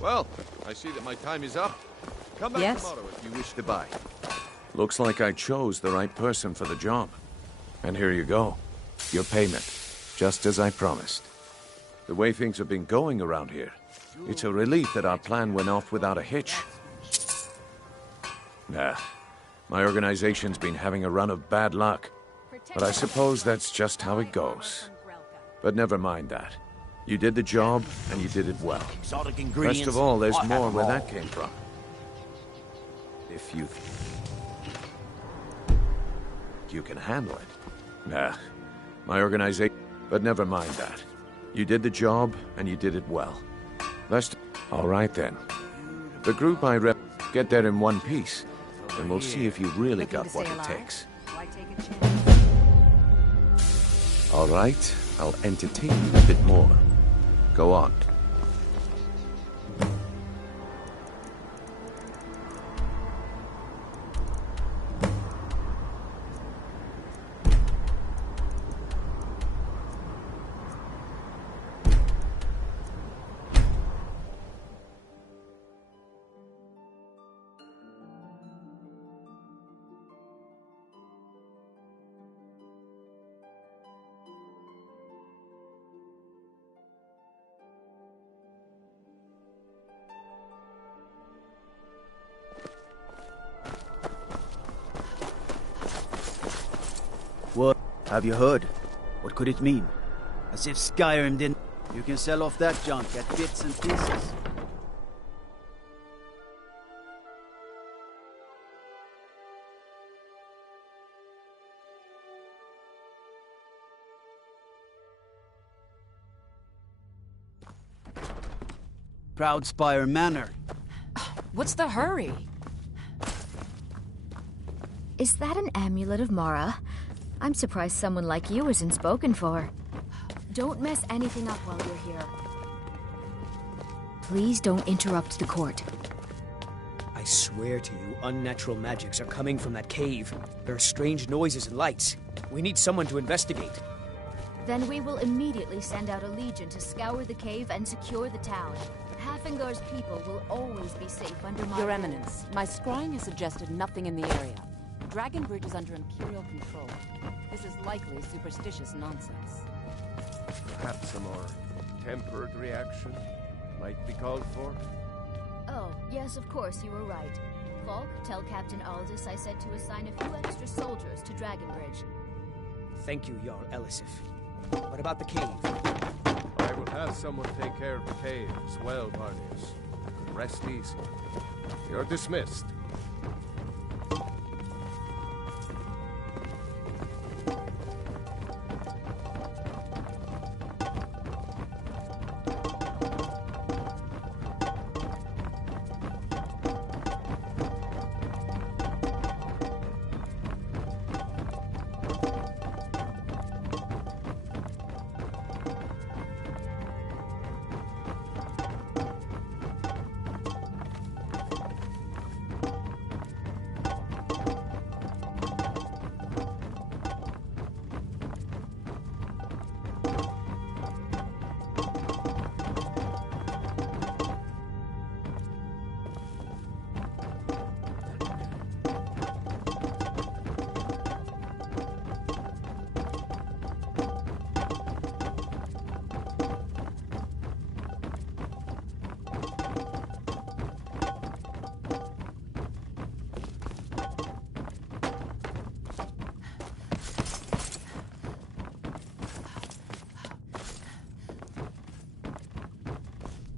Well, I see that my time is up. Come back tomorrow if you wish to buy. Looks like I chose the right person for the job. And here you go. Your payment. Just as I promised. The way things have been going around here, it's a relief that our plan went off without a hitch. Nah, my organization's been having a run of bad luck. But I suppose that's just how it goes. But never mind that. You did the job, and you did it well. Exotic Best ingredients. of all, there's I have more them where all. that came from. If you can handle it. Nah, my organization... But never mind that. You did the job, and you did it well. All right, then. The group I rep... Get there in one piece, and we'll see if you really got what it takes. All right, I'll entertain you a bit more. Go on. What? Have you heard? What could it mean? As if Skyrim didn't... You can sell off that junk at bits and pieces. Proudspire Manor. What's the hurry? Is that an amulet of Mara? I'm surprised someone like you isn't spoken for. Don't mess anything up while you're here. Please don't interrupt the court. I swear to you, unnatural magics are coming from that cave. There are strange noises and lights. We need someone to investigate. Then we will immediately send out a legion to scour the cave and secure the town. Hafengar's people will always be safe under my... Your Eminence, my scrying has suggested nothing in the area. Dragonbridge is under Imperial control. This is likely superstitious nonsense. Perhaps a more tempered reaction might be called for? Oh, yes, of course, you were right. Falk, tell Captain Aldous I said to assign a few extra soldiers to Dragonbridge. Thank you, Jarl Elisif. What about the cave? I will have someone take care of the cave as well, Barnius. Rest easy. You're dismissed.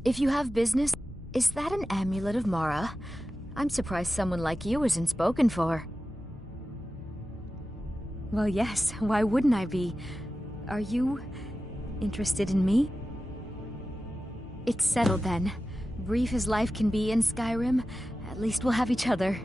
If you have business, is that an amulet of Mara? I'm surprised someone like you isn't spoken for. Well, yes, why wouldn't I be? Are you interested in me? It's settled then. Brief as life can be in Skyrim, at least we'll have each other.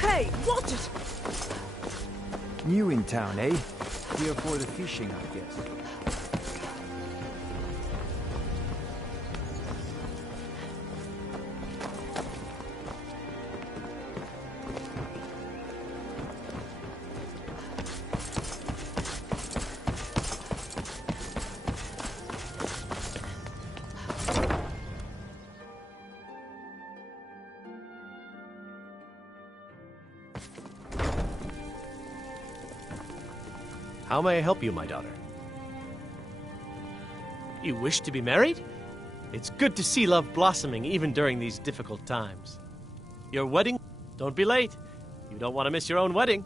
Hey, watch it! New in town, eh? Here for the fishing, I guess. How may I help you, my daughter? You wish to be married? It's good to see love blossoming even during these difficult times. Your wedding? Don't be late. You don't want to miss your own wedding.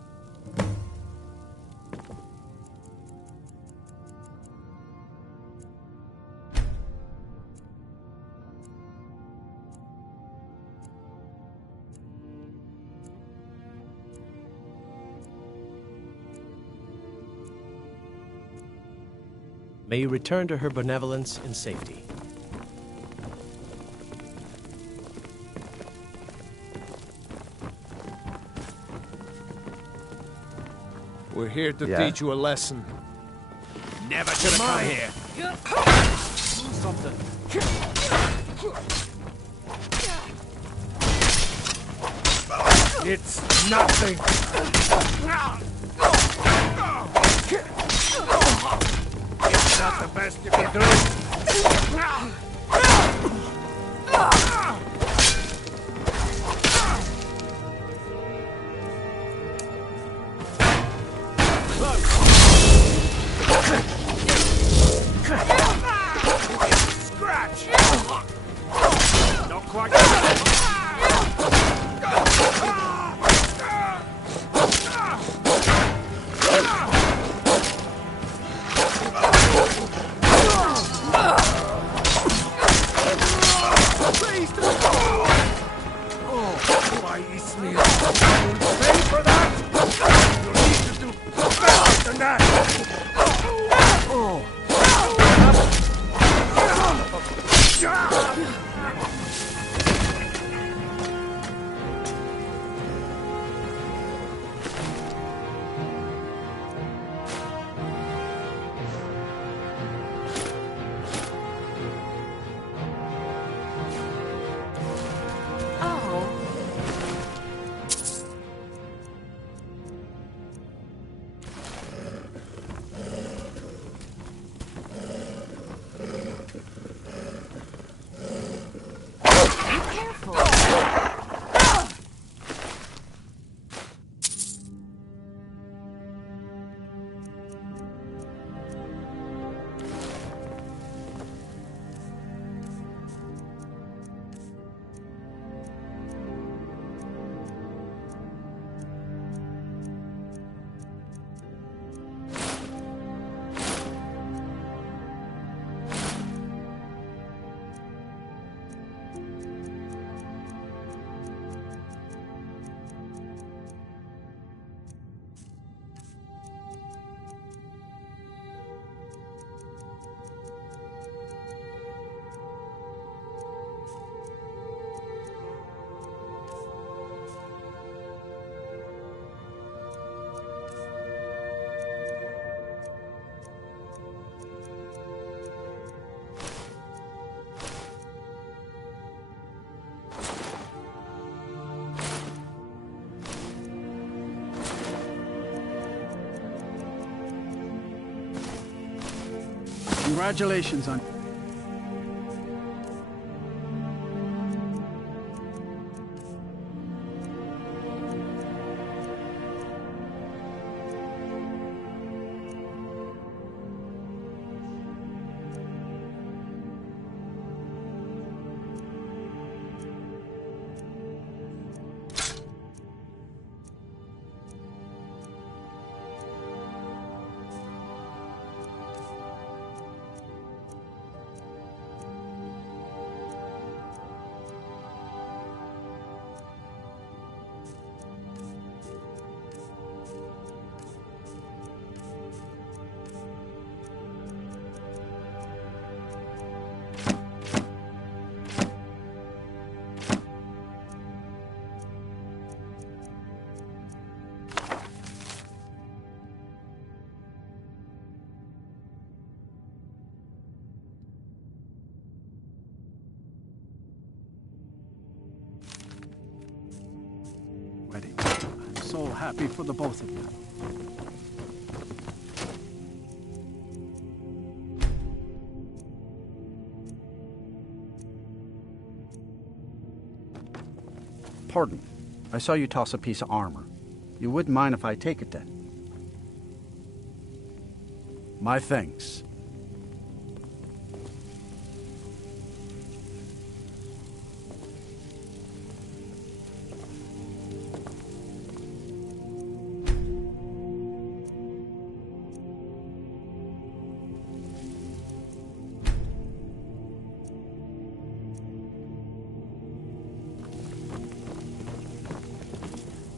May you return to her benevolence in safety. We're here to teach you a lesson. Never should have come here. Do something. It's nothing. It's not the best you can do. Scratch! Not quite. Congratulations on... wedding. I'm so happy for the both of you. Pardon. I saw you toss a piece of armor. You wouldn't mind if I take it then? My thanks.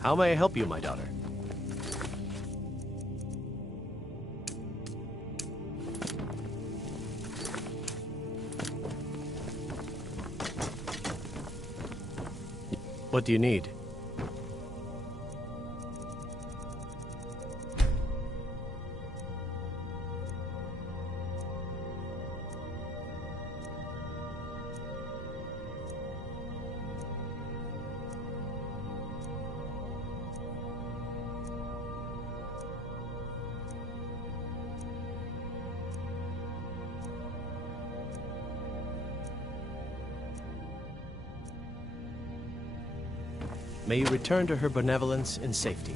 How may I help you, my daughter? What do you need? May you return to her benevolence in safety.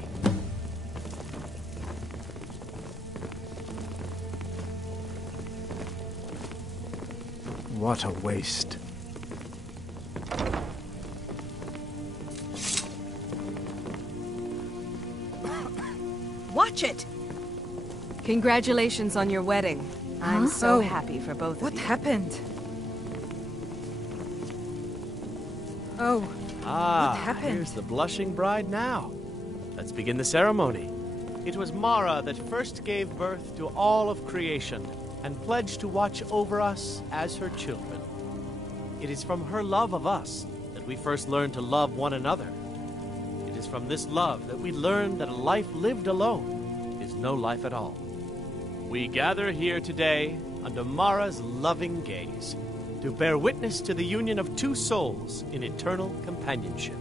What a waste. Watch it! Congratulations on your wedding. I'm so happy for both of you. What happened? Oh. Ah, what happened? Here's the blushing bride now. Let's begin the ceremony. It was Mara that first gave birth to all of creation and pledged to watch over us as her children. It is from her love of us that we first learned to love one another. It is from this love that we learn that a life lived alone is no life at all. We gather here today under Mara's loving gaze to bear witness to the union of two souls in eternal companionship.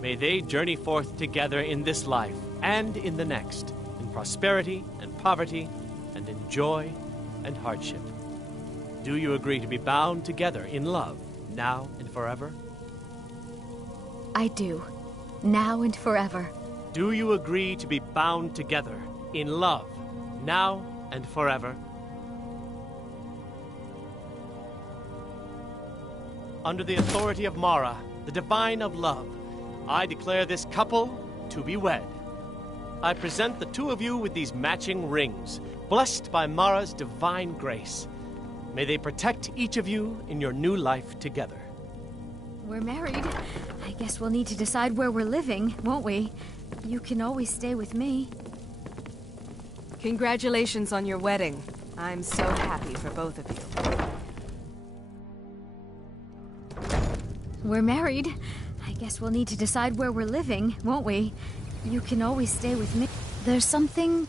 May they journey forth together in this life and in the next, in prosperity and poverty, and in joy and hardship. Do you agree to be bound together in love, now and forever? I do, now and forever. Do you agree to be bound together in love, now and forever? Under the authority of Mara, the divine of love, I declare this couple to be wed. I present the two of you with these matching rings, blessed by Mara's divine grace. May they protect each of you in your new life together. We're married. I guess we'll need to decide where we're living, won't we? You can always stay with me. Congratulations on your wedding. I'm so happy for both of you. We're married. I guess we'll need to decide where we're living, won't we? You can always stay with me. There's something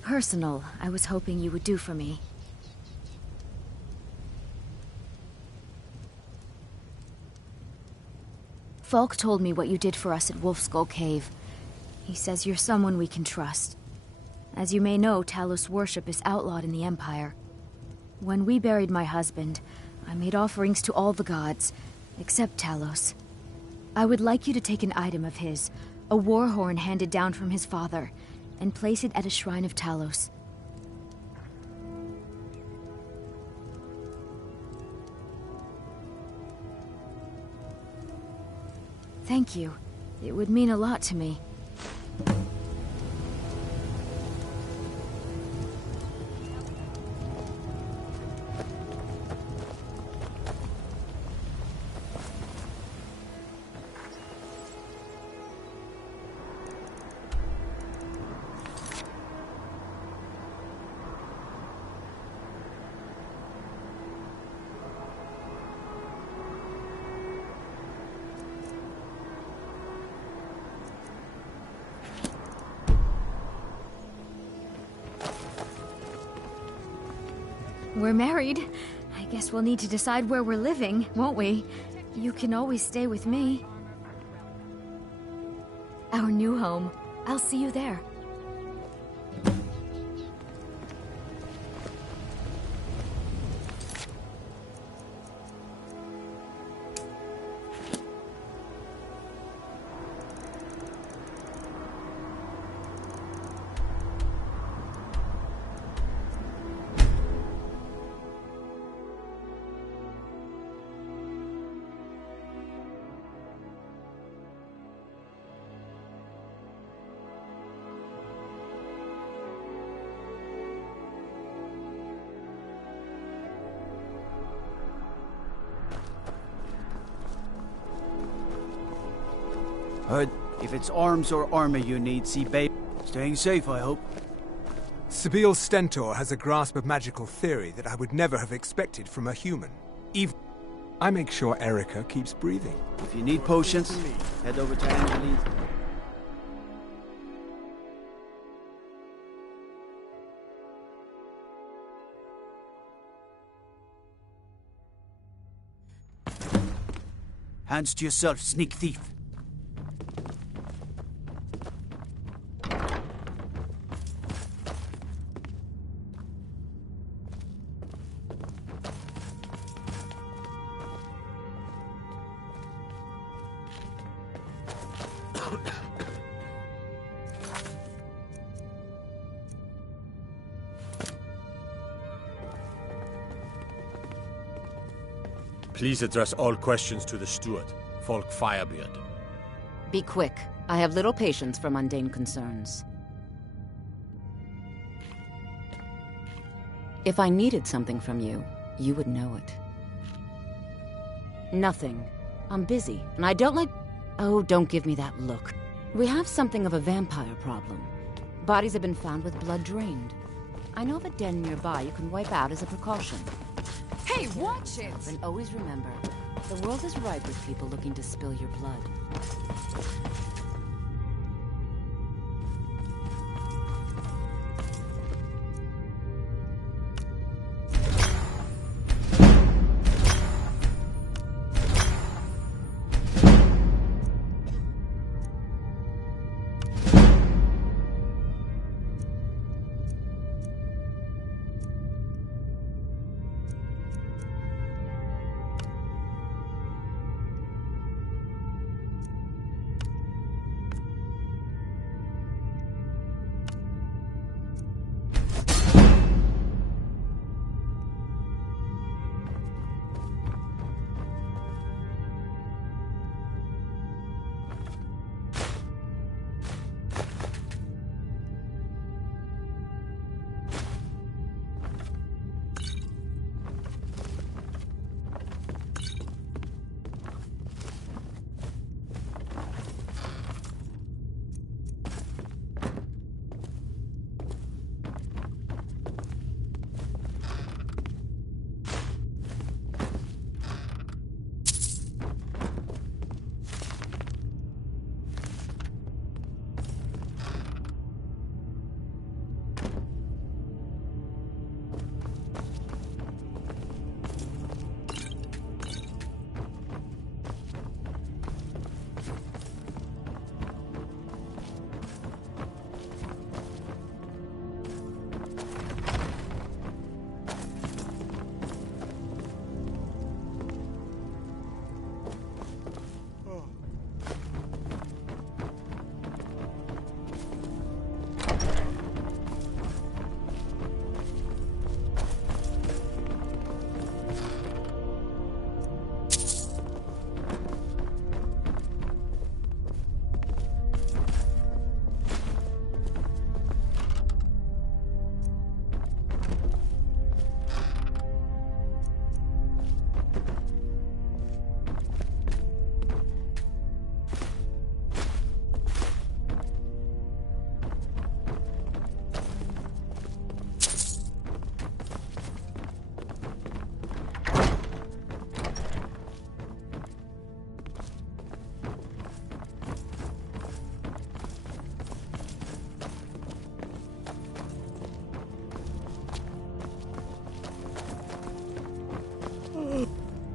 personal I was hoping you would do for me. Falk told me what you did for us at Wolfskull Cave. He says you're someone we can trust. As you may know, Talos worship is outlawed in the Empire. When we buried my husband, I made offerings to all the gods, except Talos. I would like you to take an item of his, a war horn handed down from his father, and place it at a shrine of Talos. Thank you. It would mean a lot to me. We're married. I guess we'll need to decide where we're living, won't we? You can always stay with me. Our new home. I'll see you there. Heard if it's arms or armor you need, see babe. Staying safe, I hope. Sabine Stentor has a grasp of magical theory that I would never have expected from a human. Even I make sure Erica keeps breathing. If you need potions, head over to Angeline. Hands to yourself, sneak thief. Please address all questions to the steward, Folk Firebeard. Be quick. I have little patience for mundane concerns. If I needed something from you, you would know it. Nothing. I'm busy, and I don't like... Oh, don't give me that look. We have something of a vampire problem. Bodies have been found with blood drained. I know of a den nearby you can wipe out as a precaution. Hey, watch it! And always remember, the world is ripe with people looking to spill your blood.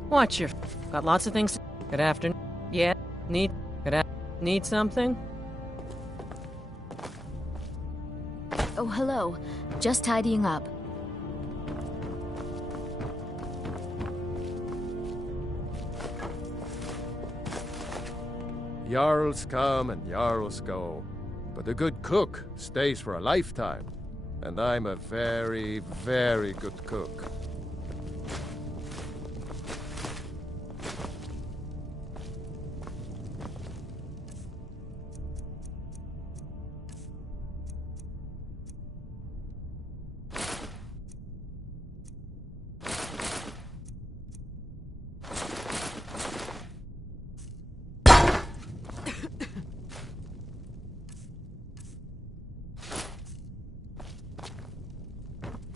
Watch your... Got lots of things to... Good afternoon. Yeah? Need something? Oh, hello. Just tidying up. Jarls come and Jarls go, but a good cook stays for a lifetime. And I'm a very, very good cook.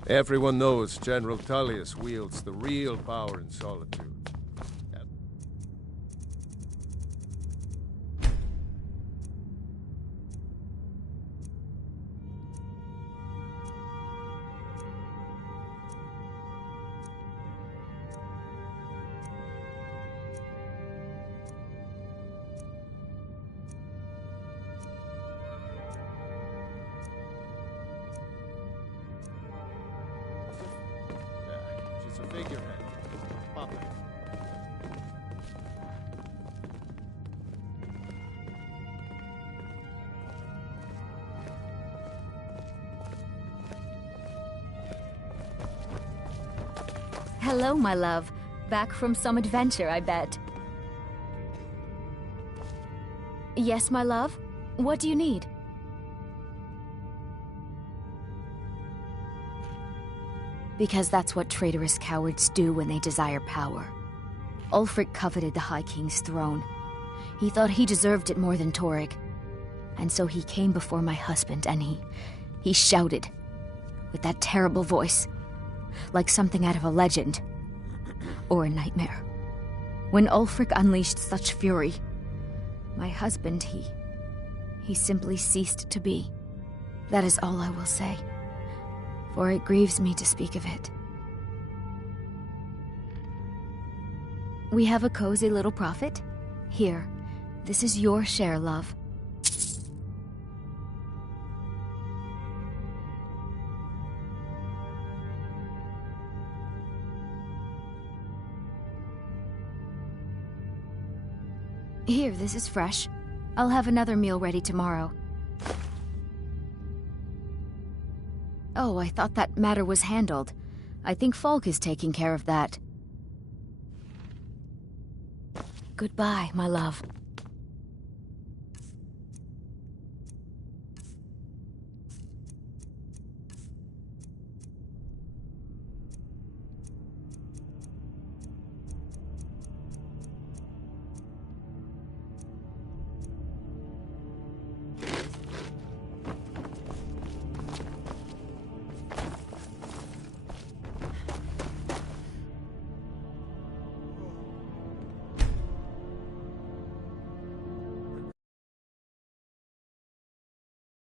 Everyone knows General Tullius wields the real power in Solitude. She's a figurehead. Puppet. Hello, my love. Back from some adventure, I bet. Yes, my love? What do you need? Because that's what traitorous cowards do when they desire power. Ulfric coveted the High King's throne. He thought he deserved it more than Torrig. And so he came before my husband and he shouted with that terrible voice, like something out of a legend or a nightmare. When Ulfric unleashed such fury, my husband, he simply ceased to be. That is all I will say, for it grieves me to speak of it. We have a cozy little profit. Here, this is your share, love. Here, this is fresh. I'll have another meal ready tomorrow. Oh, I thought that matter was handled. I think Falk is taking care of that. Goodbye, my love.